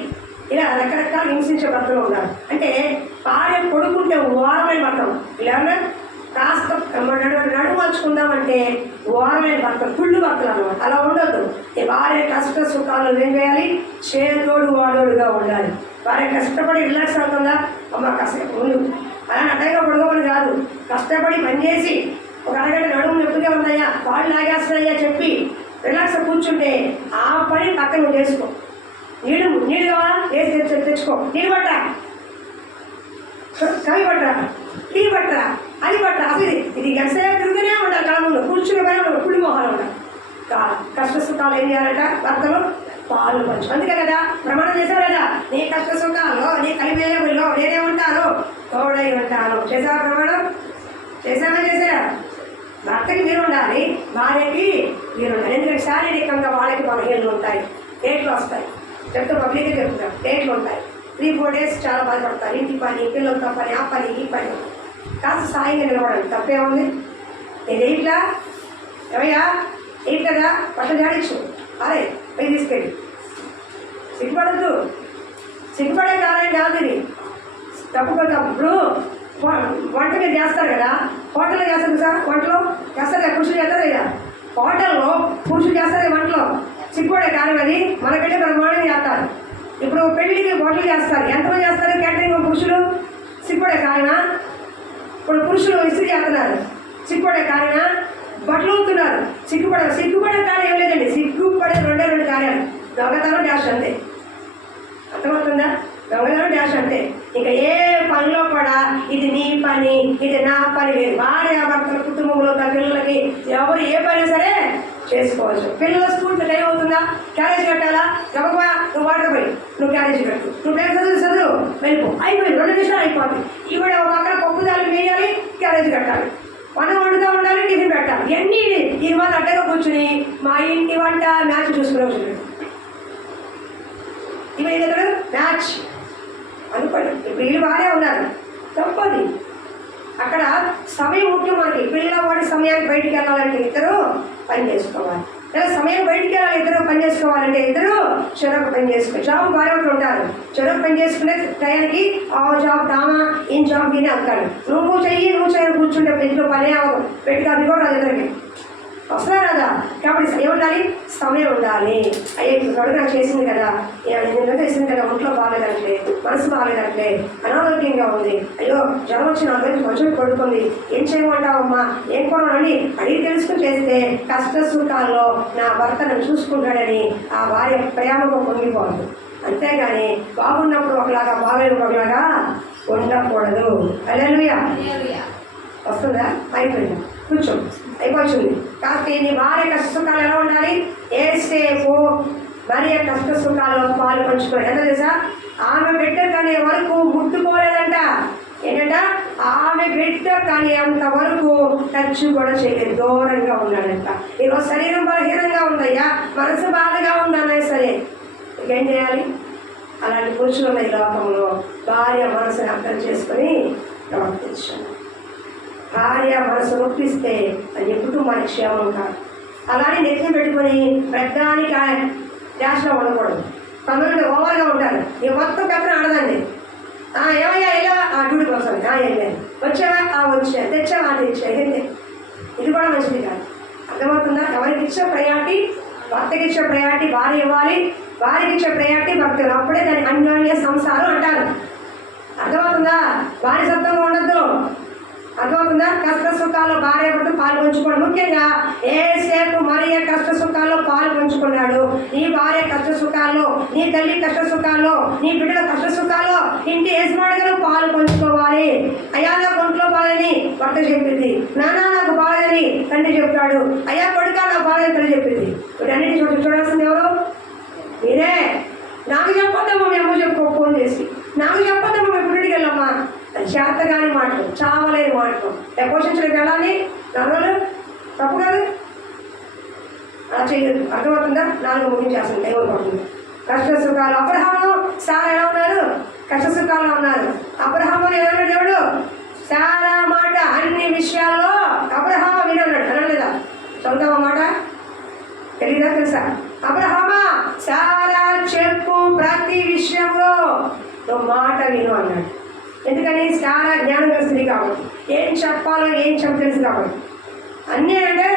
ఇలా రకరకాల హింసించే భర్తలు ఉన్నారు. అంటే భార్య కొడుకుంటే ఓరమైన భర్తం, ఇలా కాస్త నడుము మార్చుకుందామంటే ఓరమైన భర్త, కుళ్ళు భర్తలు అన్నమాట. అలా ఉండొద్దు. భార్య కష్ట సుఖాలు ఏం చేయాలి? చేదోడు వాడోడుగా ఉండాలి. భార్య కష్టపడి రిలాక్స్ అవుతుందా? అమ్మ కాసేపు ముందు అలా అడ్డంగా పడుకోమని కాదు, కష్టపడి పనిచేసి ఒక అరగంట నడుము నొప్పిగా ఉందయ్యా, వాళ్ళు లాగేస్తున్నాయ్యా చెప్పి రిలాక్స్ కూర్చుంటే ఆ పని పక్కన నువ్వు చేసుకో. నీళ్ళు కావాలా? వేసి తెచ్చుకో, నీళ్ళు పట్టరా, కవి పట్టరా, టీ పట్టరా, అది పట్టరా. అసలు ఇది ఎంతసేపు తిరుగుతూనే ఉండాలి, కాలంలో కూర్చునే పని కుళ్ళు మొహాలు ఉండాలి. కష్ట సుఖాలు ఏం చేయాలంట? భర్తలు పాలు పంచు. అందుకే కదా ప్రమాణం చేశారు కదా, నీ కష్ట సుఖాల్లో, నీ కలిమేలో నేనేమంటాను? తోడై ఉంటాను. చేసావా ప్రమాణం? చేసారా? భర్తకి మీరు ఉండాలి, భార్యకి మీరు ఉండాలి. ఎందుకంటే శారీరకంగా వాళ్ళకి బలహీనలు ఉంటాయి, డేట్లు వస్తాయి. చెప్తే పబ్లిక్గా చెప్తారు, డేట్లు ఉంటాయి. 3-4 days చాలా బాధపడతారు. ఇంటి పని, పిల్లలతో పని, ఆ పని, ఈ పని. కాస్త సాయంగా నిలబడాలి, తప్పేముంది? నేను ఇట్లా ఏమయ్యా ఏంటదా పట్ల జాడించు, అరే పోయి తీసుకెళ్ళి. సిగ్గుపడద్దు, సిగ్గుపడే కారణం కాదు ఇది. తప్పుకోతాం. ఇప్పుడు వంట మీరు చేస్తారు కదా, హోటల్లో చేస్తారు సార్, వంటలో చేస్తారు కదా, పురుషులు చేస్తారు కదా, హోటల్లో పురుషులు చేస్తారు కదా వంటలో. సిగ్గుపడే కారణం అది. మనకంటే బ్రహ్మాండంగా చేస్తారు. ఇప్పుడు పెళ్లికి హోటలు చేస్తారు, ఎంతమంది చేస్తారు క్యాటరింగ్ పురుషులు? సిగ్గుపడే కారణం. ఇప్పుడు పురుషులు ఇస్త్రీ చేస్తున్నారు, సిగ్గుపడే కారణం. బట్టలు ఊతున్నారు, సిగ్గుపడే కారణం ఏం లేదండి. సిగ్గుపడే 2 కార్యాలు: దొంగతనం, డాష్. అంతే. అర్థమవుతుందా? దొంగతనం, డాష్ అంతే. ఇంకా ఏ పనిలో కూడా ఇది నీ పని, ఇది నా పని లేదు. భార్యాభర్తల కుటుంబంలో పిల్లలకి ఎవరు ఏ పని సరే చేసుకోవచ్చు. పిల్లల స్కూల్కి టైం అవుతుందా, క్యారేజ్ కట్టాలా, గబగబా నువ్వు వాటర్ పోయి నువ్వు క్యారేజ్ కట్టు, నువ్వు బ్యాగ్ చదువు వెళ్ళిపో, అయిపోయింది. 2 నిమిషాలు అయిపోతుంది. ఈవిడ ఒక పక్కన పప్పు దాలు వేయాలి, క్యారేజ్ కట్టాలి, మనం వండుతూ ఉండాలి, టిఫిన్ పెట్టాలి. ఇవన్నీ ఈ వాళ్ళు అడ్డగా కూర్చుని మా ఇంటి వంట మ్యాచ్ చూసుకునే వచ్చింది. ఇవి దగ్గర మ్యాచ్ అనుకోండి. ఇప్పుడు వీళ్ళు బాగానే ఉన్నారు, తప్పది. అక్కడ సమయం ముఖ్యం మనకి. పిల్లవాడి సమయానికి బయటికి వెళ్ళాలంటే ఇద్దరు పని చేసుకోవాలి, లేదా సమయం బయటికి వెళ్ళాలి ఇద్దరు పని చేసుకోవాలంటే ఇద్దరు చెరొక పని చేసుకోవాలి. జాబ్ బాగా ఉంటారు, చెరొక పని చేసుకునే టయానికి ఆ జాబ్ తామా ఏం జాబ్ తిని అంటాడు. నువ్వు చెయ్యి కూర్చుంటే ఇంట్లో పనే అవ్వదు, పెట్టుకు అది కూడా ఇద్దరికి వస్తున్నా కదా. కాబట్టి ఏముండాలి, సమయం ఉండాలి. అయ్యే ఇప్పుడు నాకు చేసింది కదా, నిన్న చేసింది కదా, ఒంట్లో బాగాలేదంటే, మనసు బాగాలేదంటే, అనారోగ్యంగా ఉంది, అయ్యో జ్వరం వచ్చి 4 రోజులు కొంచెం పడుకుంది, ఏం చేయమంటావమ్మా, ఏం కొనాలని అడిగి తెలుసుకుని చేస్తే కష్ట సుఖాల్లో నా భర్తను చూసుకుంటాడని ఆ భార్య ప్రేమకు పొంగిపోదు. అంతేగాని బాగున్నప్పుడు ఒకలాగా బాగలేనప్పుడు ఒకలాగా ఉండకూడదు. హల్లెలూయా. వస్తుందా? అయిపోయిందా? కూర్చో, అయిపోతుంది. కాబట్టి నీ భార్య కష్ట సుఖాలు ఎలా ఉండాలి? ఏసేపు భార్య కష్ట సుఖాల్లో పాలు పంచుకోవాలి. ఎంత తెలుసా? ఆమె బిడ్డ కనే వరకు ముట్టుకోలేదంట. ఏంటంట? ఆమె బిడ్డ కానీ అంతవరకు టచ్ కూడా చేయలేదు, దూరంగా ఉన్నాడంట. ఈరోజు శరీరం బలహీనంగా ఉందయ్యా, మనసు బాధగా ఉందన్నా సరే ఏం చేయాలి? అలాంటి పురుషులు ఉన్న ఈ లోకంలో భార్య మనసుని అర్థం చేసుకొని ప్రవర్తించాలి. భార్య మనసు నొప్పిస్తే అది కుటుంబానికి క్షేమం కాదు. అలానే నెత్తిన పెట్టుకొని పెద్దానికి డాష్లో ఉండకూడదు. కొంతమంది ఓవర్గా ఉంటారు. ఈ మొత్తం పెద్దన ఆడదండి. ఏమయ్యా ఎలా డ్యూటీకి వస్తుంది, వెళ్ళాను, వచ్చావా వచ్చా, తెచ్చావా తెచ్చా, ఇది కూడా మంచిది కాదు. అర్థమవుతుందా? ఎవరికి ఇచ్చే ప్రయారిటీ భర్తకి ఇచ్చే ప్రయారిటీ భార్య ఇవ్వాలి, భార్యకి ఇచ్చే ప్రయారిటీ భర్తలు. అప్పుడే దాన్ని అన్యోన్య సంసారం అంటారు. అర్థమవుతుందా? భార్య సత్వంగా ఉండద్దు. అర్థమవుతుందా? కష్ట సుఖాల్లో భార్య భర్త పాలు పంచుకోండి. ముఖ్యంగా ఏసేపు మరియ కష్ట సుఖాల్లో పాలు పంచుకున్నాడు. నీ భార్య కష్ట సుఖాల్లో, నీ తల్లి కష్ట సుఖాల్లో, నీ బిడ్డల కష్ట సుఖాల్లో ఇంటి యజమానిగా పాలు పంచుకోవాలి. అయ్యా నాకు ఒంట్లో బాలని భర్త చెప్పింది, నాన్న నాకు బాలని తండ్రి చెప్తాడు, అయ్యా కొడుక నాకు బాలని తల్లి చెప్పింది. వీటన్నిటి చూడాల్సింది ఎవరు? మీరే. నాకు చెప్పొద్దమ్మా, మీ అమ్మ చెప్పుకో ఫోన్ చేసి, నాకు చెప్పొద్దమ్మా మీ పుట్టింటికి వెళ్ళమ్మా. చేతగాని మాటలు, చావలేని మాటలు, పోషించడానికి వెళ్ళాలి. నన్ను తప్పు కాదు, అలా చేయదు. అర్థమవుతుందా? 4 ముగించేస్తుంది, టైం పడుతుంది. కష్ట సుఖాలు. అబ్రహాము సారా ఎలా ఉన్నారు? కష్ట సుఖాల్లో ఉన్నారు. అబ్రహాము ఏమన్నాడు దేవుడు? సారా మాట అన్ని విషయాల్లో అబ్రహాము వినన్నాడు, అనలేదా? సొంత మాట తెలీదా? తెలుసా? అబ్రహామా సారా చెప్పు ప్రతి విషయంలో నువ్వు మాట విను అన్నాడు. ఎందుకని? సారా జ్ఞానం కలిసింది కాబట్టి, ఏం చెప్పాలో ఏం తెలుసు కాబట్టి. అన్నీ అంటే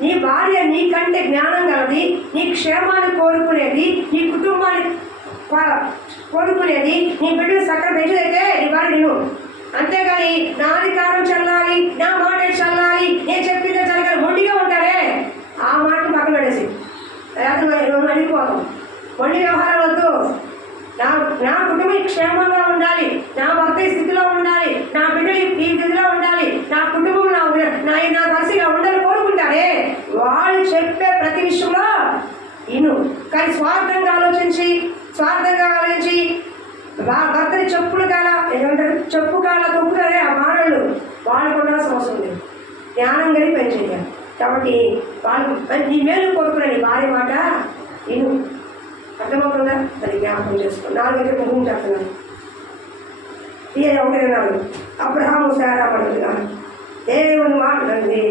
నీ భార్య నీకంటే జ్ఞానం కలది, నీ క్షేమాన్ని కోరుకునేది, నీ కుటుంబాన్ని కోరుకునేది, నీ బిడ్డలు సక్కర పెంచుదైతే నీ భార్య విను. అంతేగాని నా అధికారం చల్లాలి, నా మాట చల్లాలి, నేను చెప్పిందే జరగాలి, మొండిగా ఉంటారే ఆ మాట పక్కన పడేసి అడిగిపోతాం. మొండి వ్యవహారాలు వద్దు. నా కుటుంబం క్షేమంగా ఉండాలి, నా భర్త ఈ స్థితిలో ఉండాలి, నా బిడ్డలు ఈ స్థితిలో ఉండాలి, నా కుటుంబం నా పరిస్థితిగా ఉండాలని కోరుకుంటారే వాళ్ళు చెప్పే ప్రతి విషయంలో ఇను. కానీ స్వార్థంగా ఆలోచించి భర్తని ఏమంటారు చెప్పు కాల తొక్కుతారే ఆ మానవులు, వాళ్ళు కొనాల్సిన అవసరం లేదు. జ్ఞానం కలిగి పనిచేయాలి. కాబట్టి వాళ్ళు నీ మేలు కోరుకునే భార్య మాట ఇను. అర్థమవుతుందా? అది జ్ఞాపకం చేసుకో. 4 దగ్గర ముందు చెప్తున్నాను. 1:4 అబ్రహాము శారా పడుతుందా దేవుని మాట కలిగి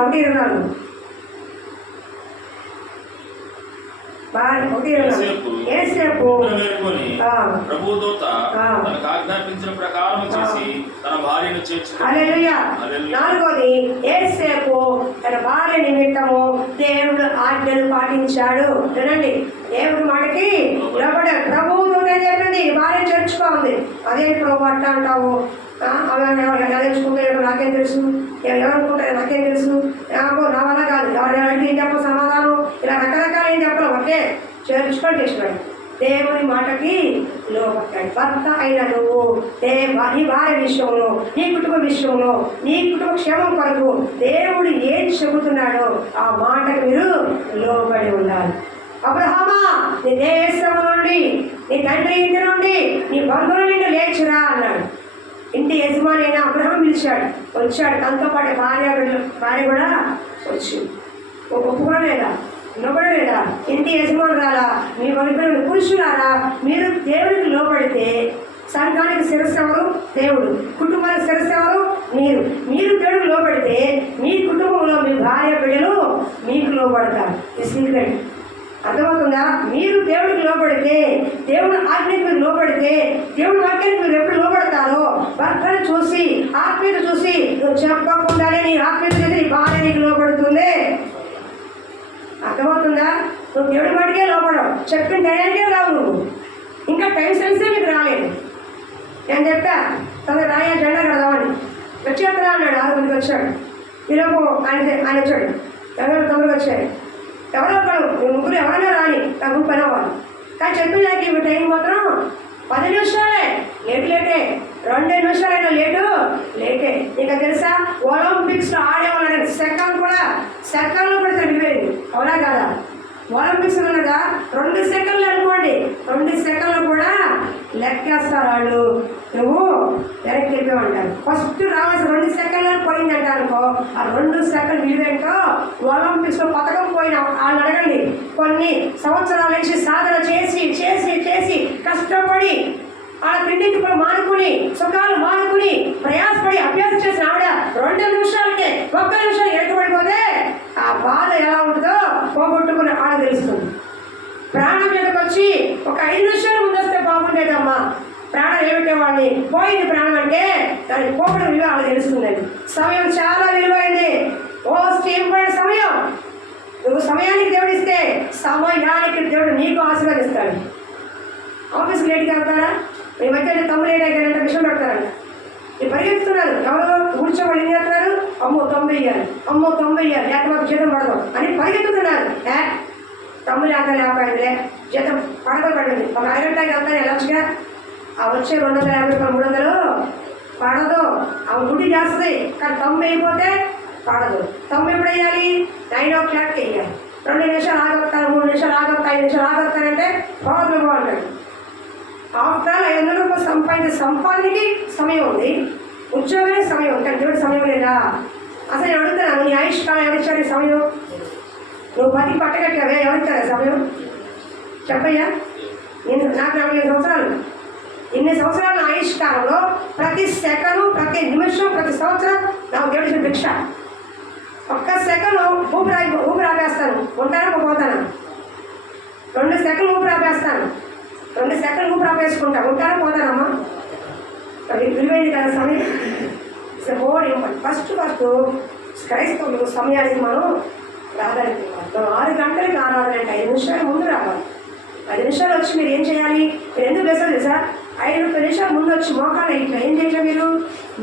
1:4 ఏసేపు ప్రభు దూత తనకు ఆజ్ఞాపించిన ప్రకారం చేసి తన భార్యను చేర్చుకుని. హల్లెలూయా. 4వది ఏసేపు తన భార్య నిమిత్తము దేవుడు ఆజ్ఞలు పాటించాడు. వినండి, దేవుడు మనకి లోబడాడు. ప్రభు దూత చెప్పింది భార్య చేర్చుకోండి. అదే ప్రభు అట్లా అంటావు, తెలుసుకుంటారు నాకేం తెలుసు, ఎవరనుకుంటారు నాకేం తెలుసు, నా వల్ల కాదు, ఎవరంటే ఏం చెప్ప సమాధానం, ఇలా రకరకాల ఏం చెప్పాలి. ఒకే చేర్చుకొని చేసినాడు. దేవుని మాటకి లోపడ్డాడు. భర్త అయిన నువ్వు నీ భార్య విషయంలో, నీ కుటుంబ విషయంలో, నీ కుటుంబ క్షేమం కొరకు దేవుడు ఏం చెబుతున్నాడో ఆ మాటకు మీరు లోబడి ఉండాలి. అబ్రహామా, నీ దేశం నుండి, నీ తండ్రి ఇంటి నుండి, నీ బంధువుల నుండి లేచిరా అన్నాడు. ఇంటి యజమాని అయినా అబ్రహాం పిలిచాడు, వచ్చాడు. తనతో పాటు భార్య కూడా వచ్చింది. ఒప్పుకోలేదా? లోబడలేదా? ఇంటి యజమానురాలా, మీ వైపు పురుషులారా, మీరు దేవుడికి లోబడితే సంఘానికి శిరస్సు ఎవరు? దేవుడు. కుటుంబానికి శిరస్సు ఎవరు? మీరు దేవుడికి లోబడితే మీ కుటుంబంలో మీ భార్య బిడ్డలు మీకు లోబడతారు. ఈ సీక్రెట్ అర్థమవుతుందా? మీరు దేవుడికి లోబడితే, దేవుడు ఆజ్ఞకి మీరు లోబడితే, దేవుడి వాక్యానికి మీరు ఎప్పుడు లోబడతారో భర్తను చూసి, ఆత్మీయత చూసి నువ్వు చెప్పకుండానే నీ ఆత్మీయత చేసి నీ భార్య నీకు లోబడుతుంది. అర్థమవుతుందా? నువ్వు దేవుడి వాటికే లోపడవు, చెప్పిన టైంకే రావు. నువ్వు ఇంకా టైం సెన్సే మీకు రాలేదు. నేను చెప్పా తన రాయ జెండా కడదామని, వచ్చేత్తరా అన్నాడు. 6 మందికి వచ్చాడు. ఈలోపు ఆయన వచ్చాడు. ఎవరు తొందరగా వచ్చారు, ఎవరో ఒకడు, మీ ముగ్గురు ఎవరైనా రాని నా గ్రూప్ అయినా వాళ్ళు. కానీ చెప్పిన నాకు ఇవి టైం మాత్రం 10 నిమిషాలే. లేటే 2 నిమిషాలైనా లేటే. నీకు తెలుసా, ఒలింపిక్స్లో ఆడేవాళ్ళని సెకండ్లు కూడా చనిపోయింది. అవునా కదా? ఒలింపిక్స్ ఉన్నదా 2 సెకండ్లు అనుకోండి, 2 సెకండ్లు కూడా లెక్కేస్తారు వాళ్ళు. నువ్వు వెనక్కి వెళ్ళిపోమంటారు. ఫస్ట్ రావాల్సిన 2 సెకండ్లు పోయింది అంట అనుకో, ఆ 2 సెకండ్ విలువేంటో ఒలింపిక్స్లో పథకం పోయిన వాళ్ళని అడగండి. కొన్ని సంవత్సరాల నుంచి సాధన చేసి చేసి చేసి కష్టపడి ఆ తిండికి మానుకుని, సుఖాలు మానుకుని, ప్రయాసపడి అభ్యాసం చేసిన ఆవిడ 2 నిమిషాలకే 1 నిమిషాలు ఎడకబడిపోతే ఆ బాధ ఎలా ఉంటుందో పోగొట్టుకున్న ఆడ తెలుస్తుంది. ప్రాణం మీదకి వచ్చి ఒక 5 నిమిషాలు ముందొస్తే బాగుండేదమ్మా, ప్రాణం నిలబెట్టేవాడిని. పోయింది ప్రాణం అంటే దానికి పోగొట్టు విలువ వాళ్ళకి తెలుస్తుందండి. సమయం చాలా విలువైంది. ఇంపార్టెంట్ సమయం. నువ్వు సమయానికి దేవుడు ఇస్తే సమయానికి దేవుడు నీకు ఆశీర్వదిస్తాడు. ఆఫీస్కి లేట్గా వెళ్తారా? మీ మధ్య తమ్ముడు లేట్ అయిపోయినంటే విషయం పెడతారంట. మీరు పరిగెత్తుతున్నారు, ఎవరో కూర్చోబడి ఏం చేస్తున్నారు, అమ్మో 90 ఇవ్వాలి, అమ్మో 90 ఇవ్వాలి, లేక మాకు జీతం పడదు అని పరిగెత్తుతున్నారు. తమ్ముడు అంతా లేకపోయిందిలే, జీతం పడింది, ఒక అరగంటకి వెళ్తాను వెళ్ళొచ్చుగా. ఆ వచ్చే 250 300 పడదు. ఆమె గుడి చేస్తుంది, కానీ 90 అయిపోతే పడదు. 90 ఎప్పుడు వేయాలి? 9 o'clock వేయాలి. 2 నిమిషాలు ఆగొస్తారు, 3 నిమిషాలు ఆగొస్తారు, 5 నిమిషాలు ఆగొస్తారంటే ప్రాబ్లం బాగుంటాడు. ఆఫ్టర్ ఆల్ 500 రూపాయలు సంపాదనకి సమయం ఉంది, ఉద్యోగానికి సమయం ఉంది, కానీ దేవుడి సమయం లేదా? అసలు నేను అడుగుతున్నాను, నీ ఆయుష్కాలం ఎవరిచ్చాడు సమయం? నువ్వు 10 పట్టగట్టావే, ఎవరిచ్చారా సమయం? చెప్పయ్యా. నాకు 45 సంవత్సరాలు. ఇన్ని సంవత్సరాల నా ఆయుష్కాలంలో ప్రతి సెకండు, ప్రతి నిమిషం, ప్రతి సంవత్సరం నాకు దేవుడి భిక్ష. 1 సెకండ్ ఊపిరి ఆపేస్తాను, ఉంటానా పోతాను. 2 సెకండ్లు ఊపిరి ఆపేస్తాను, 2 సెకండ్లు ఊపిరి ఆపేసుకుంటా, ఉంటానా పోతానమ్మా. విలువైంది కదా సమయం. ఫస్ట్ క్రైస్తవులు సమయానికి మనం ప్రాధాన్యత ఇవ్వాలి. 6 గంటలకి ఆరాధన అంటే 5 నిమిషాలు ముందు రావాలి. 10 నిమిషాలు వచ్చి మీరు ఏం చేయాలి? మీరు ఎందుకు వేసారు తెలుసా? 5 నిమిషాలు ముందు వచ్చి మోకాళ్ళు ఇట్లా ఏం చేయాలి? మీరు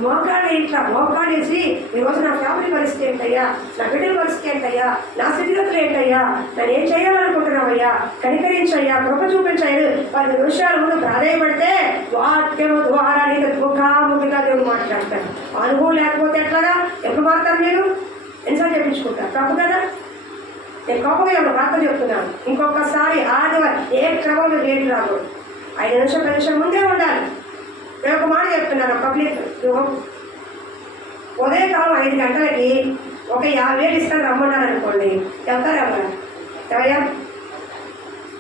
మోకాళ్ళు వేసి ఈరోజు నా ఫ్యామిలీ పరిస్థితి ఏంటయ్యా, నా బిడ్డల పరిస్థితి ఏంటయ్యా, నా స్థితిగతులు ఏంటయ్యా, నేను ఏం చేయాలనుకుంటున్నావయ్యా, కనికరించయ్యా, కృప చూపించాయి. 10 నిమిషాల ముందు ప్రాధాన్యపడితే వాక్యం ద్వారా నీకు ముఖాముఖిగా దేవుడు మాట్లాడతారు. అనుభవం లేకపోతే ఎట్లాగా? ఎప్పుడు మారుతారు మీరు? ఎన్నిసార్లు చెప్పించుకుంటారు? తప్పు కదా. నేను కోపంగా ఎవరు వార్త చెప్తున్నాను. ఇంకొకసారి ఆదివారం ఏ క్రమంలో లేట్ రాకూడదు. 5 నిమిషాలు 10 నిమిషాలు ముందే ఉండాలి. నేను ఒక మాట చెప్తున్నాను, పబ్లిక్ ఉదయకాలం 5 గంటలకి ఒక 50,000 ఇస్తాను రమ్మన్నారు అనుకోండి, వెళ్తారు ఎవరు? ఎవరయ్యా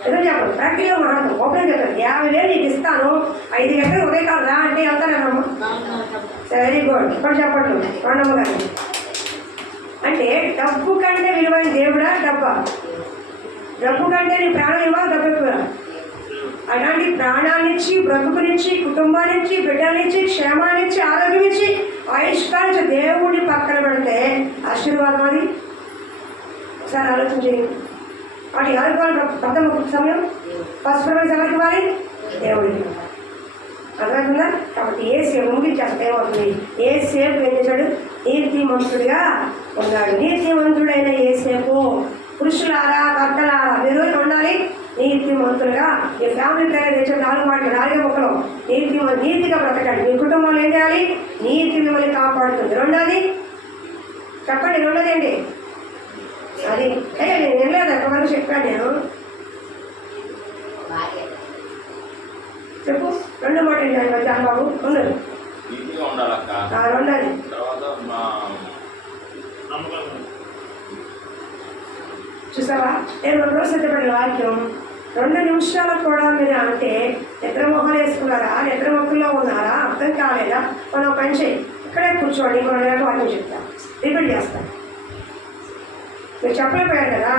ఏదో చెప్పండి ప్రాక్టికల్గా మాట్లాడతాం ఓపెన్ చెప్తాను 50,000 నీకు ఇస్తాను 5 గంటలు ఉదయకాలం రా అంటే వెళ్తానమ్మా. వెరీ గుడ్ ఇప్పుడు చెప్పట్లు రెండమ్మ గారు. అంటే డబ్బు కంటే విలువైన దేవుడా డబ్బా? డబ్బు కంటే నీ ప్రాణం ఇవ్వాలి డబ్బు ఎక్కువ. అలాంటి ప్రాణాన్నిచ్చి బ్రతుకునిచ్చి కుటుంబాన్నిచ్చి బిడ్డనిచ్చి క్షేమాన్నిచ్చి ఆరోగ్యం ఇచ్చి ఆయుష్కాలించి దేవుడిని పక్కన పెడితే ఆశీర్వాదం అది. ఒకసారి ఆలోచించేయండి. వాటి ఎవరికి వాళ్ళు పెద్ద సమయం ఫస్ట్ ప్రిఫరెన్స్ ఎవరికి ఇవ్వాలి? దేవుడికి. అర్థమవుతుందా? కాబట్టి ఏ సేపు ముగించేస్తే ఏమవుతుంది? ఏ సేపు ఏం చేశాడు? నీతిమంతుడిగా ఉన్నాడు. నీతిమంతుడైన ఏ సేపు పురుషులారా భర్తలారా మీరు ఉండాలి నీతిమంతులుగా. మీ ఫ్యామిలీ తయారు చేసే 4 మాటలు 4 ముక్కలు నీతిగా బ్రతకండి. మీ కుటుంబంలో ఏం చేయాలి? నీతి మిమ్మల్ని కాపాడుతుంది. రెండోది చెప్పండి. రెండోది ఏంటి? అది నేను వినలేదు ఎంతమంది చెప్పాను నేను. చెప్పు రెండో మాట ఏంటి జాన్బాబు? ఉన్నది రెండోది చూసావా? నేను 2 రోజులు సిద్ధపడిన వాక్యం 2 నిమిషాలకు కూడా మీరు అంటే నిద్రమొహలు వేసుకున్నారా, నిద్రమొక్కల్లో ఉన్నారా అర్థం కాలేదా? మనం పని చేయి, ఇక్కడే కూర్చోండి. మనం వాక్యం చెప్తాం, రిపీట్ చేస్తాం. మీరు చెప్పలేకపోయారు కదా,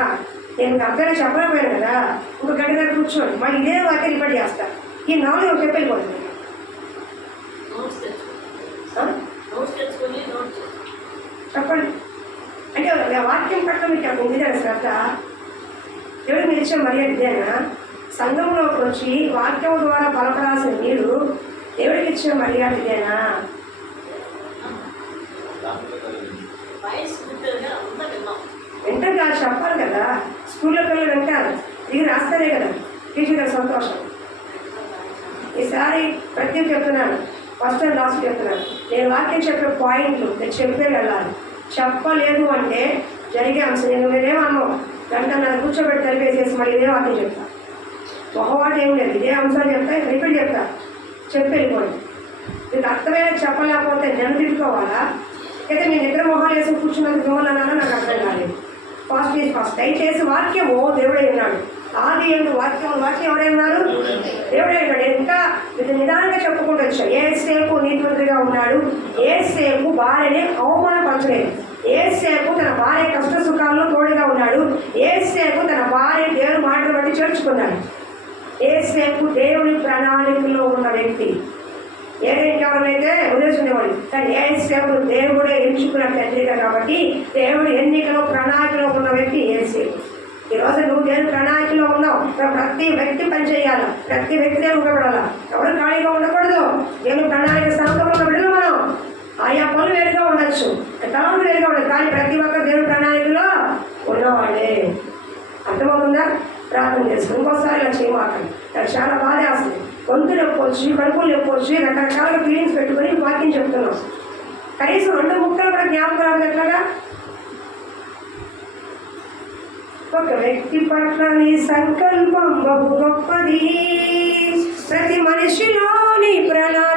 నేను అర్థంగా చెప్పలేకపోయాను కదా, ఇంకో గంట దగ్గర కూర్చోండి, మళ్ళీ ఇదే వాక్యం రిపీట్ చేస్తాను. ఈ 4 చెప్పిపోతుంది. చెప్పండి. అంటే వాక్యం పట్ల మీకు ఉందిదా శ్రద్ధ? దేవుడు మీరు ఇచ్చే మర్యాద ఇదేనా? సంఘంలోకి వచ్చి వాక్యం ద్వారా బలపడాల్సిన మీరు దేవుడికి ఇచ్చే మర్యాద ఇదేనా? వింటారు కాదు, చెప్పాలి కదా. స్కూల్లో పిల్లలు వింటారు, ఇది రాస్తారే కదా టీచర్ గారు సంతోషం. ఈసారి ప్రతి చెప్తున్నాను, ఫస్ట్ అండ్ లాస్ట్ చెప్తున్నాను. నేను వాక్యం చెప్పే పాయింట్లు నేను చెప్పే వెళ్ళాలి. చెప్పలేదు అంటే జరిగే అంశం నేను మీరేమన్నావు గంట నన్ను కూర్చోబెట్టి తలిపేసేసి మళ్ళీ ఇదే వాక్యం చెప్తా. మొహవాటి ఏం లేదు, ఇదే అంశాలు చెప్తా, రిపీట్ చెప్తా, చెప్పి వెళ్ళిపోండి. మీకు అర్థమైన చెప్పలేకపోతే నేను తిట్టుకోవాలా, అయితే నేను నిద్ర మొహాలు వేసి కూర్చున్నందుకు మిమ్మల్ని నాకు అర్థం కాలేదు. Fast is fast. దయచేసి వాక్యము దేవుడే ఉన్నాడు. ఆది ఏంటి వాక్యం ఎవరే ఉన్నారు? దేవుడే ఉన్నాడు. ఇంకా ఇది నిదానంగా చెప్పుకుంటూ వచ్చాడు. ఏసేపు నీతిమంతుడిగా ఉన్నాడు. ఏసేపు భార్యని అవమానపరచలేదు. ఏసేపు తన భార్య కష్ట సుఖాల్లో తోడుగా ఉన్నాడు. ఏసేపు తన భార్య దేవుని మాటలు బట్టి చేర్చుకున్నాడు. ఏసేపు దేవుని ప్రణాళికలో ఉన్న వ్యక్తి. ఎవరైతే వదిలేసుకునేవాడు, కానీ ఏసేపు దేవుడే ఎంచుకున్న తండ్రిగా కాబట్టి దేవుడు ఎన్నికలో ప్రణాళికలో ఉన్న వ్యక్తి ఏసేపు. ఈరోజు నువ్వు దేవుని ప్రణాళికలో ఉన్నావు. ప్రతి వ్యక్తి పని చేయాలి, ప్రతి వ్యక్తి ఉపయోగపడాలి. ఎవరు ఖాళీగా ఉండకూడదు. దేవుని ప్రణాళిక సంస్థలో బిడ్డలు మనం ఆయా పనులు వేరుగా ఉండొచ్చు, తలంపు వేరుగా ఉండదు, కానీ ప్రతి ఒక్క దేవుని ప్రణాళికలో ఉన్నవాళ్ళే. అర్థమవుతుందా? ప్రార్థన చేసుకుని ఇంకోసారి ఇలా చేయమాకండి. నాకు చాలా బాధ వస్తుంది. గొంతు నొప్పి వచ్చి, కడుపులు నొప్పి వచ్చి, రకరకాల ఫీలింగ్స్ పెట్టుకొని వాక్యం చెప్తున్నాం. కనీసం 2 ముక్కలు కూడా జ్ఞాపకం రాదు. ఎట్లాగా? ఒక వ్యక్తి పట్ల నీ సంకల్పం బహు గొప్పది.